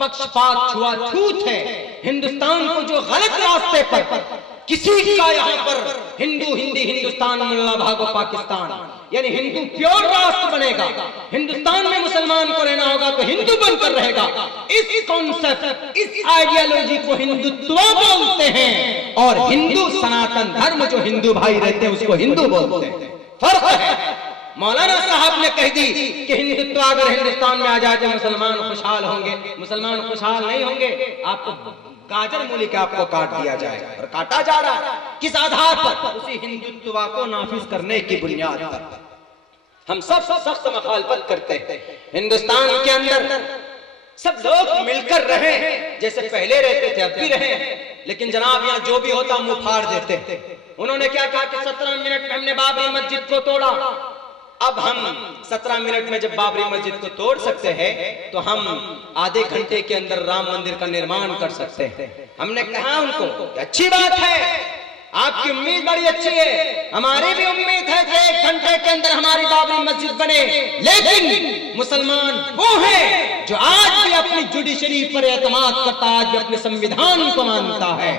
पक्षपात छुआछूत है, हिंदुस्तान को जो गलत रास्ते पर किसी का यहाँ पर हिंदू हिंदी हिंदुस्तान मुल्ला भागो पाकिस्तान, यानी हिंदू प्योर राष्ट्र बनेगा, हिंदुस्तान में मुसलमान को रहना होगा तो हिंदू बनकर रहेगा। इस कॉन्सेप्ट, इस आइडियोलॉजी को हिंदुत्व बोलते हैं और हिंदू सनातन धर्म जो हिंदू भाई रहते हैं उसको हिंदू बोलते हैं। फर्क है। मौलाना साहब ने कह दी कि हिंदुत्व अगर हिंदुस्तान में आ जाए तो मुसलमान खुशहाल होंगे। मुसलमान खुशहाल नहीं होंगे, आपको गाजर मूली के आपको काट दिया जाएगा और काटा जा रहा है। किस आधार पर? उसी हिंदुत्व को नाफिज करने की बुनियाद पर हम सब सख्त मुखालफत करते हैं। हिंदुस्तान के अंदर सब लोग मिलकर रहे, जैसे पहले रहते थे अब भी रहे, लेकिन जनाब यहाँ जो भी होता मुंह फाड़ देते। उन्होंने क्या कहा कि 17 मिनट में हमने बाबरी मस्जिद को तोड़ा। अब हम 17 मिनट में जब बाबरी मस्जिद को तोड़ सकते हैं तो हम आधे घंटे के अंदर राम मंदिर का निर्माण कर सकते हैं। हमने कहा उनको अच्छी बात है, आपकी उम्मीद बड़ी अच्छी है, हमारी भी उम्मीद है कि 1 घंटे के अंदर हमारी बाबरी मस्जिद बने। लेकिन मुसलमान वो है जो आज भी अपनी जुडिशरी पर एतमाद करता है, आज भी अपने संविधान को मानता है।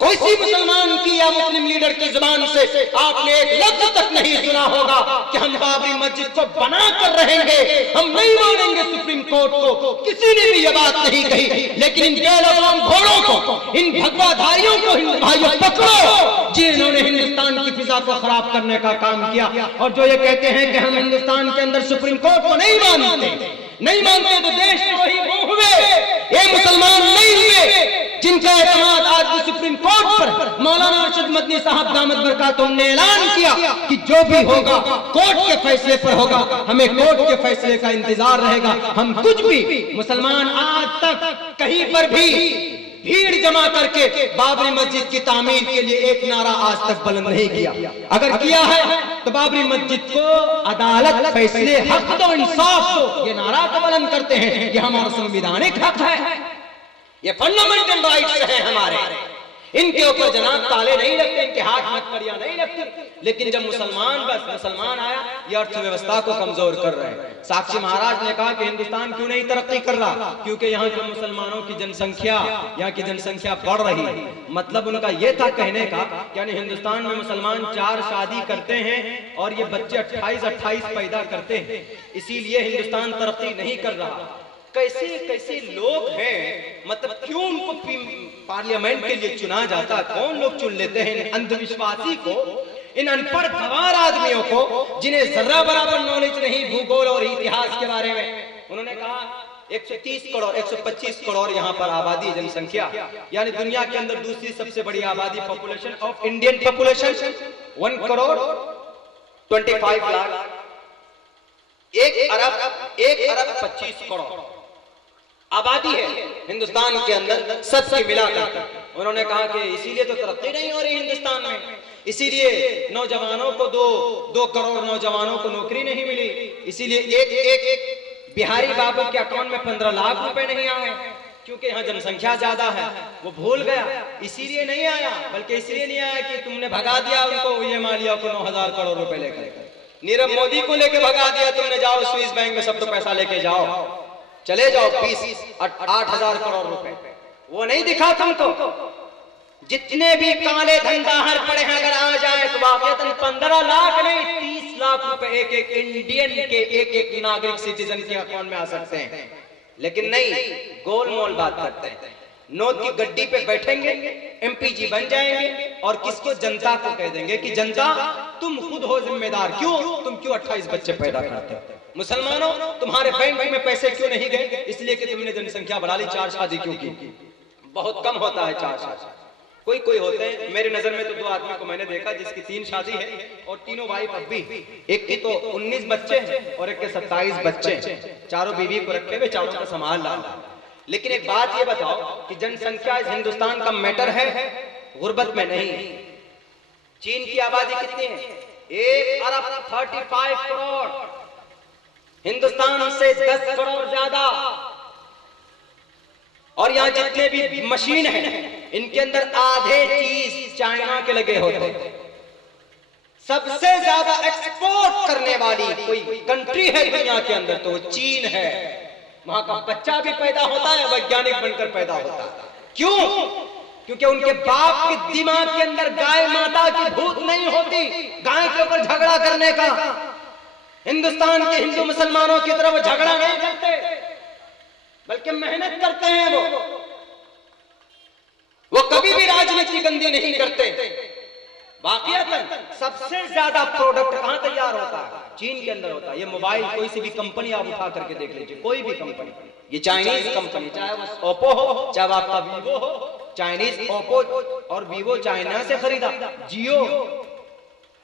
कोई सी मुसलमान की या मुस्लिम लीडर की जुबान से आपने एक लफ्ज तक नहीं सुना होगा कि हम बाबरी मस्जिद को बना कर रहेंगे, हम नहीं मानेंगे सुप्रीम कोर्ट को। किसी ने भी ये बात नहीं कही। लेकिन इन बेलगाम घोड़ों को, इन भगवाधारियों को हिंदू भाइयों पकड़ो जिन्होंने हिंदुस्तान की फिजा को खराब करने का काम किया और जो ये कहते हैं कि हम हिंदुस्तान के अंदर सुप्रीम कोर्ट को नहीं मानते तो देश में वही वो हुए, ये मुसलमान नहीं हुए जिनका एतमाद आज भी सुप्रीम कोर्ट पर। मौलाना अरशद मदनी साहब दामद बरकातुहू ने ऐलान किया कि जो भी होगा कोर्ट के फैसले पर होगा, हमें कोर्ट के फैसले का इंतजार रहेगा। हम कुछ भी मुसलमान आज तक कहीं पर भी भीड़ जमा करके बाबरी मस्जिद की तामीर के लिए एक नारा आज तक बुलंद नहीं किया। अगर किया है तो बाबरी मस्जिद को अदालत फैसले हक दो, इंसाफ दो, ये नारा तो बुलंद करते हैं। ये हमारा संवैधानिक हक है, ये फंडामेंटल राइट्स हैं हमारे। इनके ऊपर जनाब ताले नहीं लगते, इनके हाथ मत कड़िया नहीं लगती। लेकिन जब मुसलमान आया, ये अर्थव्यवस्था को कमजोर कर रहे हैं। साक्षी महाराज ने कहा कि हिंदुस्तान क्यों नहीं तरक्की कर रहा? क्योंकि यहाँ के मुसलमानों की जनसंख्या, यहाँ की जनसंख्या बढ़ रही है। मतलब उनका ये था कहने का, यानी हिंदुस्तान में मुसलमान 4 शादी करते हैं और ये बच्चे 28 पैदा करते हैं, इसीलिए हिंदुस्तान तरक्की नहीं कर रहा। कैसे कैसे लोग हैं, मतलब क्यों उनको पार्लियामेंट के लिए चुना जाता? कौन लोग चुन लेते हैं? अंधविश्वासी को इन अनपढ़ गंवार आदमियों को, जिन्हें जर्रा बराबर नॉलेज नहीं भूगोल और इतिहास के बारे में, उन्होंने कहा 130 करोड़ 125 करोड़ यहाँ पर आबादी, जनसंख्या, यानी दुनिया के अंदर दूसरी सबसे बड़ी आबादी, population of Indian population 1 crore 25 lakh, 1 अरब 25 करोड़ आबादी है हिंदुस्तान के अंदर सबसे मिलाकर। उन्होंने कहा कि इसीलिए तो तरक्की नहीं हो रही हिंदुस्तान में, इसीलिए नौजवानों को 2 करोड़ नौजवानों को नौकरी नहीं मिली, इसीलिए एक बिहारी बाबू के अकाउंट में 15 लाख रुपए नहीं आए, क्योंकि यहाँ जनसंख्या ज्यादा है। वो भूल गया, इसीलिए नहीं आया, बल्कि इसलिए नहीं आया कि तुमने भगा दिया उनको, ये मालिया को 9,000 करोड़ रुपए लेकर, नीरव मोदी को लेके भगा दिया तुमने, जाओ स्विस बैंक में सब तो पैसा लेके जाओ, चले जाओ 8,000 करोड़ रुपए, वो नहीं दिखा तुमको। जितने भी काले धन बाहर पड़े हैं अगर आ जाए तो वाकईतन 15 लाख नहीं 30 लाख रुपए एक इंडियन के एक नागरिक सिटीजन के अकाउंट में आ सकते हैं। लेकिन नहीं, गोलमोल बात करते हैं, नोट की गड्डी पे बैठेंगे, एमपीजी बन जाएंगे और किसको, जनता को कह देंगे कि जनता तुम खुद हो जिम्मेदार, तुम क्यों 28 बच्चे पैदा करते हो, मुसलमानों तुम्हारे बैंक में पैसे क्यों नहीं गए, इसलिए कि तुमने जनसंख्या बढ़ा ली, 4 शादी क्यों की। बहुत कम होता है 4 शादी, कोई होते हैं। मेरी नजर में तो 2 आदमी को मैंने देखा जिसकी 3 शादी है और तीनों वाइफ अब भी, एक की तो 19 बच्चे हैं और एक के 27 बच्चे हैं, चारों बीवी को रखे हुए, चारों का संभाल रहा। लेकिन एक बात ये बताओ कि जनसंख्या इस हिंदुस्तान का मैटर है, गुर्बत में नहीं। चीन की आबादी कितनी है, 1 अरब 35 करोड़, हिंदुस्तान से 10 करोड़ ज्यादा। और यहाँ जितने भी मशीन है इनके अंदर आधे चीज चाइना के लगे होते हैं। सबसे ज्यादा एक्सपोर्ट करने वाली कोई कंट्री है दुनिया के अंदर तो वो चीन है। वहां का बच्चा भी पैदा होता है वैज्ञानिक बनकर पैदा होता है। क्यों? क्योंकि उनके बाप के दिमाग के अंदर गाय माता की भूत नहीं होती गाय के ऊपर झगड़ा करने का। हिंदुस्तान के हिंदू मुसलमानों की तरह वो झगड़ा नहीं करते बल्कि मेहनत करते हैं। वो कभी भी राजनीति गंदी नहीं करते। वाकईतन सबसे ज्यादा प्रोडक्ट कहां तैयार होता है? चीन के अंदर होता है। ये मोबाइल कोई सी भी कंपनी आप उठा करके देख लीजिए, कोई भी कंपनी, ये चाइनीज कंपनी, चाहे वो ओप्पो हो चाहे आपका वीवो हो, चाइनीज ओप्पो और वीवो चाइना से खरीदा। जियो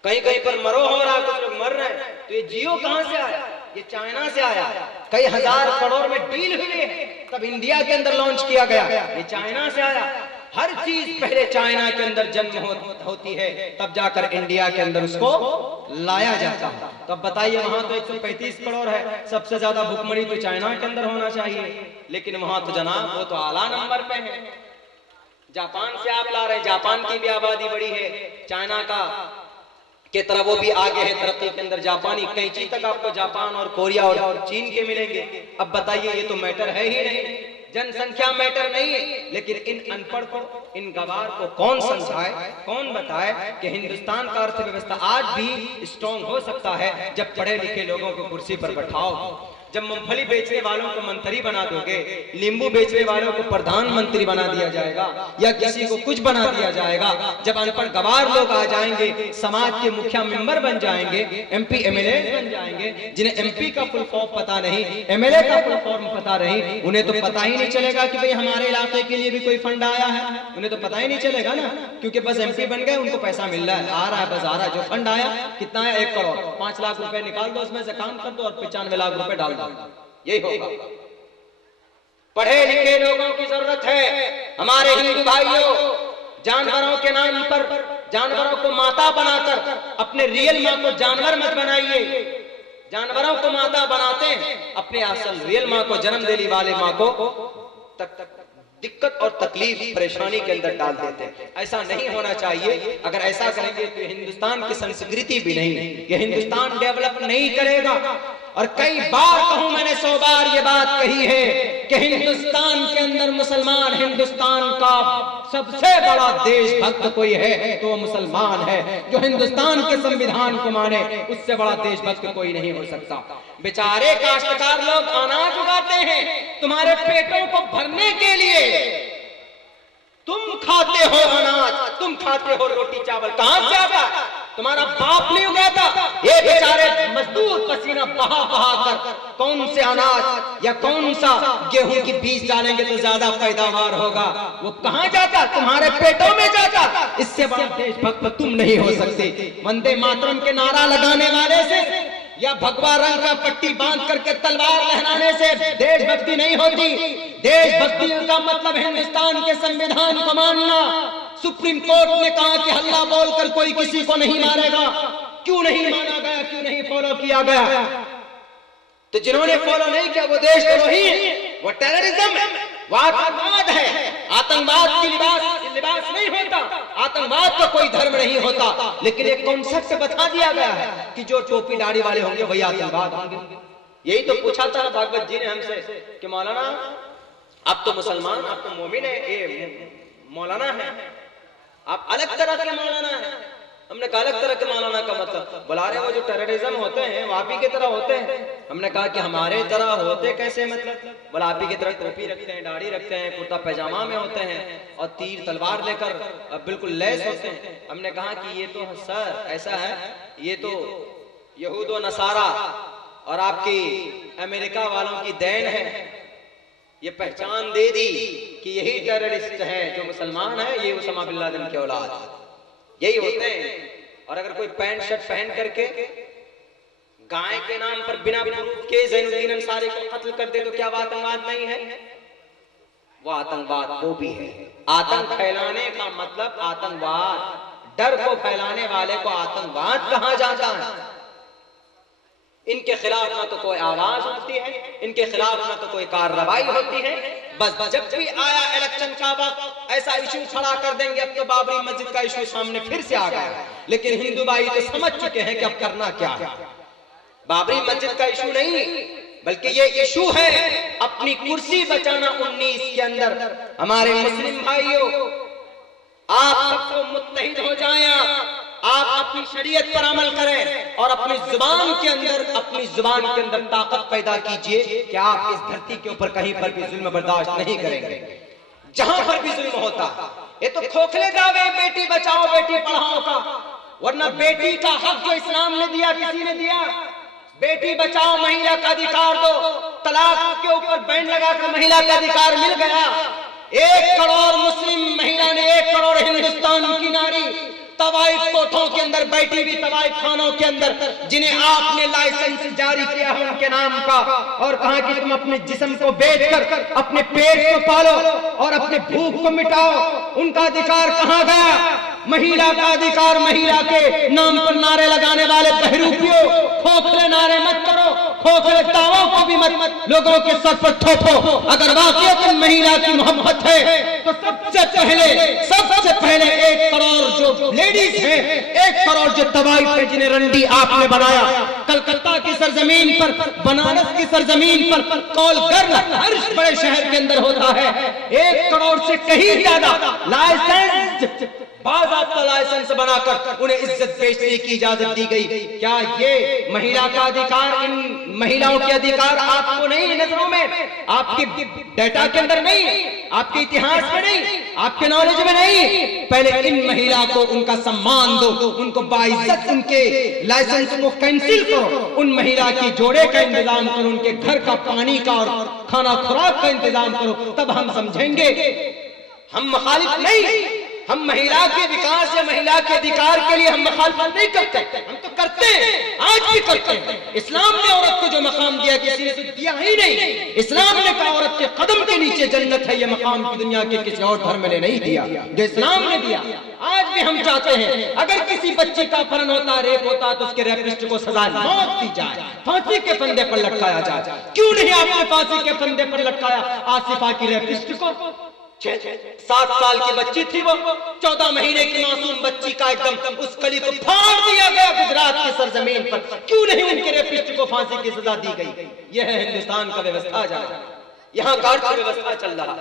कहीं कहीं पर मरो हो रहा है, कुछ लोग मर रहे हैं, तो ये जियो कहां से आया? ये चाइना से आया। कई हजार करोड़ में डील हुई है तब इंडिया के अंदर लॉन्च किया गया, ये चाइना से आया। हर चीज पहले चाइना के अंदर जन्म होती है तब जाकर इंडिया के अंदर उसको लाया जाता है। तब बताइए वहां तो 135 करोड़ है, सबसे ज्यादा भुखमरी तो चाइना के अंदर होना चाहिए, लेकिन वहां तो जनाब वो तो आला नंबर पे है। जापान से आप ला रहे हैं, जापान की भी आबादी बड़ी है, चाइना का के तरह वो भी आगे है तरक्की के अंदर। जापानी कैंची तक आपको जापान और कोरिया और चीन के मिलेंगे। अब बताइए ये तो मैटर है ही नहीं, जनसंख्या मैटर नहीं है। लेकिन इन अनपढ़ को, इन गवार को कौन समझाए, कौन बताए कि हिंदुस्तान का अर्थव्यवस्था आज भी स्ट्रॉन्ग हो सकता है जब पढ़े लिखे लोगों को कुर्सी पर बैठाओ। जब मूंगफली बेचने वालों को मंत्री बना दोगे, नींबू बेचने वालों को प्रधानमंत्री बना दिया जाएगा या किसी को कुछ बना दिया जाएगा, जब अनपढ़ गवार लोग आ जाएंगे, समाज के मुखिया मेंबर बन जाएंगे, एमपी एमएलए बन जाएंगे, जिन्हें एमपी का फुल फॉर्म पता नहीं, एमएलए का फुल फॉर्म पता नहीं, उन्हें तो पता ही नहीं चलेगा कि भाई हमारे इलाके के लिए भी कोई फंड आया है। उन्हें तो पता ही नहीं चलेगा ना, क्योंकि बस एमपी बन गए, उनको पैसा मिल रहा है, आ रहा है, बस आ रहा है। जो फंड आया कितना है? 1 करोड़, 5 लाख रुपए निकाल दो, उसमें से काम कर दो और 95 लाख रुपए डाल दो। यही होगा। पढ़े लिखे लोगों की जरूरत है। हमारे हिंदू भाइयों, जानवरों के नाम पर, जानवरों को माता बनाकर अपने रियल माँ को जानवर मत बनाइए। जानवरों को माता बनाते हैं, अपने असल रियल माँ को, जन्म देने वाले माँ को तक दिक्कत और तकलीफ परेशानी के अंदर डाल देते हैं। ऐसा नहीं होना चाहिए। अगर ऐसा करेंगे तो हिंदुस्तान की संस्कृति भी नहीं, ये हिंदुस्तान डेवलप नहीं करेगा। और कई बार कहूं मैंने, 100 बार ये बात कही है कि हिंदुस्तान के अंदर मुसलमान, हिंदुस्तान का सबसे बड़ा देशभक्त कोई है तो वो मुसलमान है। जो हिंदुस्तान के संविधान को माने, उससे बड़ा देशभक्त कोई नहीं हो सकता। बेचारे काश्तकार लोग अनाज उगाते हैं तुम्हारे पेटों को भरने के लिए। तुम खाते हो अनाज, तुम खाते हो रोटी चावल, कहां से आता? तुम्हारा बाप नहीं उगाता। ये बेचारे मजदूर पसीना बहा बहा कर कौन से अनाज या कौन सा गेहूं की बीज डालेंगे तो ज्यादा पैदावार होगा, वो कहां जाता? तुम्हारे पेटों में जाता। इससे बड़ा देशभक्त तुम नहीं हो सकते। वंदे मातरम के नारा लगाने वाले से या भगवा रंग का पट्टी बांध करके तलवार लहराने से देशभक्ति नहीं होती। देशभक्ति का मतलब हिंदुस्तान के संविधान को मानना। सुप्रीम कोर्ट ने कहा कि हल्ला बोलकर कोई किसी को नहीं मारेगा। क्यों नहीं माना गया, क्यों नहीं फॉलो किया गया? तो जिन्होंने फॉलो नहीं किया वो देशद्रोही है, वो टेररिज्म है, वो आतंकवाद है। आतंकवाद की लिबास नहीं होता, आतंकवाद का कोई धर्म नहीं होता, लेकिन एक कॉन्सेप्ट बता दिया गया है कि जो टोपी दाढ़ी वाले होंगे वही आतंकवाद होंगे। यही तो पूछा था भागवत जी ने हमसे कि मौलाना आप तो मुसलमान, आप तो मोमिन है, ये मौलाना है, आप अलग तरह के मौलाना है। हमने कहा अलग तरह के मौलाना का मतलब बुला रहे वो जो टेररिज्म होते हैं वो आप ही की तरह होते हैं। हमने कहा कि हमारे तरह होते कैसे, मतलब बोला आप ही की तरह टोपी रखते हैं, दाढ़ी रखते हैं, कुर्ता पैजामा में होते हैं और तीर तलवार लेकर बिल्कुल लैस होते हैं। हमने कहा कि ये तो सर ऐसा है, ये तो यहूद व नसारा और आपकी अमेरिका वालों की देन है। ये पहचान दे दी कि यही टेररिस्ट है, जो मुसलमान है ये उसामा बिन लादेन के औलाद, यही होते हैं। और अगर कोई पैंट शर्ट पहन करके गाय के नाम पर बिना प्रूफ के ज़ैनुद्दीन अंसारी को कत्ल कर दे तो क्या वो आतंकवाद नहीं है? वो आतंकवाद वो भी है। आतंक फैलाने का मतलब आतंकवाद, डर को फैलाने वाले को आतंकवाद कहा जाता है। इनके खिलाफ ना तो कोई आवाज होती है, इनके खिलाफ ना तो कोई कार्रवाई होती है। बस जब भी आया इलेक्शन का वक्त ऐसा इशू खड़ा कर देंगे। अब तो बाबरी मस्जिद का इशू सामने फिर से आ गया, लेकिन हिंदू भाई तो समझ चुके हैं कि अब करना क्या है। बाबरी मस्जिद का इशू नहीं बल्कि ये इशू है अपनी कुर्सी बचाना 19 के अंदर। हमारे मुस्लिम भाइयों, आप सबको मुत्तहिद हो जाएं, आप अपनी शरीयत पर अमल करें और अपनी जुबान के अंदर ताकत पैदा कीजिए कि आप इस धरती के ऊपर कहीं पर भी जुल्म बर्दाश्त नहीं करेंगे। जहां पर भी जुल्म होता, ये तो खोखले दावे बेटी बचाओ बेटी पढ़ाओ का, वरना बेटी का हक जो इस्लाम ने दिया किसी ने दिया? बेटी बचाओ, महिला का अधिकार दो, तलाक के ऊपर बैन लगाकर महिला का अधिकार मिल गया। 1 करोड़ मुस्लिम महिला ने 1 करोड़ हिंदुस्तान की नारी तवाइफ कोठों के अंदर बैठी हुई, तवाइफ खानों के अंदर, जिन्हें आपने लाइसेंस जारी किया है उनके नाम का और कहा कि तुम अपने जिस्म को बेचकर अपने पेट को पालो और अपने भूख को मिटाओ, उनका अधिकार कहां गया? महिला का अधिकार, महिला के नाम पर नारे लगाने वाले बहरूपियों, खोखले नारे मत करो, खोखले दावों को भी मत लोगों के सर पर थोपो। अगर वाकई महिला की मोहब्बत है तो सबसे पहले 1 करोड़ जो लेडीज है, 1 करोड़ जो तवाइफ है जिन्हें रंडी आपने बनाया, कलकत्ता की सरजमीन पर, बनारस की सरजमीन पर, कॉल गर्ल हर बड़े शहर के अंदर होता है। 1 करोड़ से कहीं ज्यादा लाइसेंस, बाज़ाब्ता लाइसेंस बनाकर उन्हें इज्जत बेचने की इजाजत दी गई। क्या ये महिला का अधिकार, इन महिलाओं के अधिकार आपको नहीं नजरों में, आपके डेटा के अंदर नहीं, आपके इतिहास में नहीं, आपके नॉलेज में नहीं? पहले इन महिला को उनका सम्मान दो, उनको बाइज्जत उनके लाइसेंस को कैंसिल करो, उन महिला की जोड़े का इंतजाम करो, उनके घर का, पानी का और खाना खुराक का इंतजाम करो, तब हम समझेंगे। हम मुखालिफ नहीं, हम महिला के विकास या महिला के अधिकार के लिए हम मुखालफत नहीं करते, हम तो करते हैं, आज भी करते हैं। इस्लाम ने औरत को जो मकाम दिया किसी ने दिया ही नहीं। इस्लाम ने कहा औरत के कदम के नीचे जन्नत है, ये मकाम की दुनिया के किसी और धर्म ने नहीं दिया जो इस्लाम ने दिया। आज भी हम चाहते हैं अगर किसी बच्चे का अपहरण होता, रेप होता, तो उसके रेपिस्ट को सजा मौत दी जाए, फांसी के फंदे पर लटकाया जाए। क्यों नहीं आपने फांसी के फंदे पर लटकाया आसिफा की रेपिस्ट को? 7 साल की बच्ची थी वो, 14 महीने की मासूम बच्ची का एकदम उस कली को फाड़ दिया गया गुजरात की सरजमीन पर। क्यों नहीं उनके रेपिस्ट को फांसी की सजा दी गई? यह है हिंदुस्तान का व्यवस्था, यहाँ कार्य व्यवस्था चल रहा।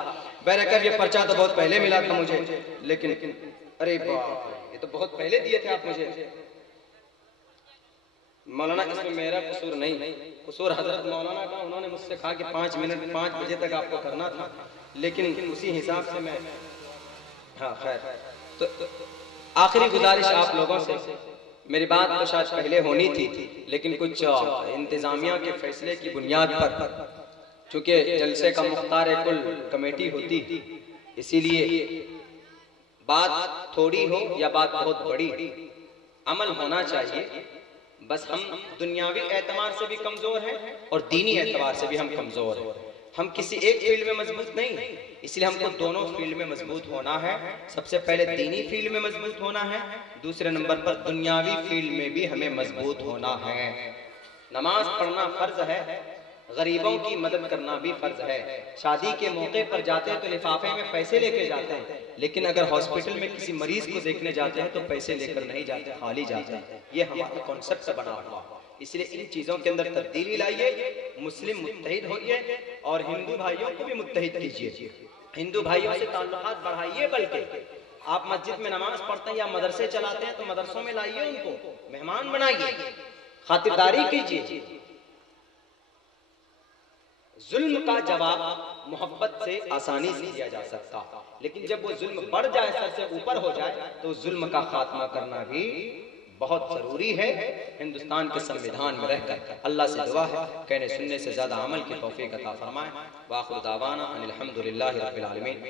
बैरकब ये पर्चा तो बहुत पहले मिला था मुझे, लेकिन अरे बाप, ये तो बहुत पहले दिए थे आप मुझे। मौलाना इसमें मेरा कसूर नहीं, कसूर हजरत मौलाना का। उन्होंने मुझसे कहा कि 5 मिनट 5 बजे तक आपको करना था, लेकिन उसी हिसाब से मैं, हाँ खैर। तो आखिरी गुजारिश आप लोगों से मेरी बात तो शायद पहले होनी थी, लेकिन कुछ इंतजामिया के फैसले की बुनियाद पर, चूंकि जलसे का मुख्तार कुल कमेटी होती, इसीलिए बात थोड़ी हो या बात बहुत बड़ी, अमल होना चाहिए। बस हम दुनियावी एतबार से भी कमजोर हैं और दीनी एतबार से भी हम कमजोर हैं। हम किसी एक फील्ड में मजबूत नहीं, इसलिए हमको दोनों फील्ड में मजबूत होना है। सबसे पहले दीनी फील्ड में मजबूत होना है, दूसरे नंबर पर दुनियावी फील्ड में भी हमें मजबूत होना है। नमाज पढ़ना फर्ज है, गरीबों की मदद करना भी फर्ज है। शादी के मौके पर जाते हैं तो लिफाफे में पैसे लेके जाते हैं, लेकिन अगर हॉस्पिटल में किसी मरीज को देखने जाते हैं तो पैसे लेकर नहीं जाते, खाली जाते हैं। ये हमारा कॉन्सेप्ट बना हुआ। इसलिए इन चीजों के अंदर तब्दीली लाइए, मुस्लिम मुत्तहिद होइए और हिंदू भाइयों को भी मुत्तहिद कीजिए। हिंदू भाइयों से ताल्लुकात बढ़ाइए, बल्कि आप मस्जिद में नमाज पढ़ते हैं या मदरसे चलाते हैं तो मदरसों में लाइए, उनको मेहमान बनाइए, खातिरदारी कीजिए। जुल्म का जवाब मोहब्बत से आसानी से दिया जा सकता, लेकिन जब वो जुल्म बढ़ जाए, सर से ऊपर हो जाए, तो जुल्म का खात्मा करना भी बहुत जरूरी है। हिंदुस्तान के संविधान में रहकर अल्लाह से दुआ है कहने सुनने से ज्यादा अमल की तौफीक अता फरमाए। वाखिर दावाना अनिल हम्दुलिल्लाहि रब्बिल आलमीन।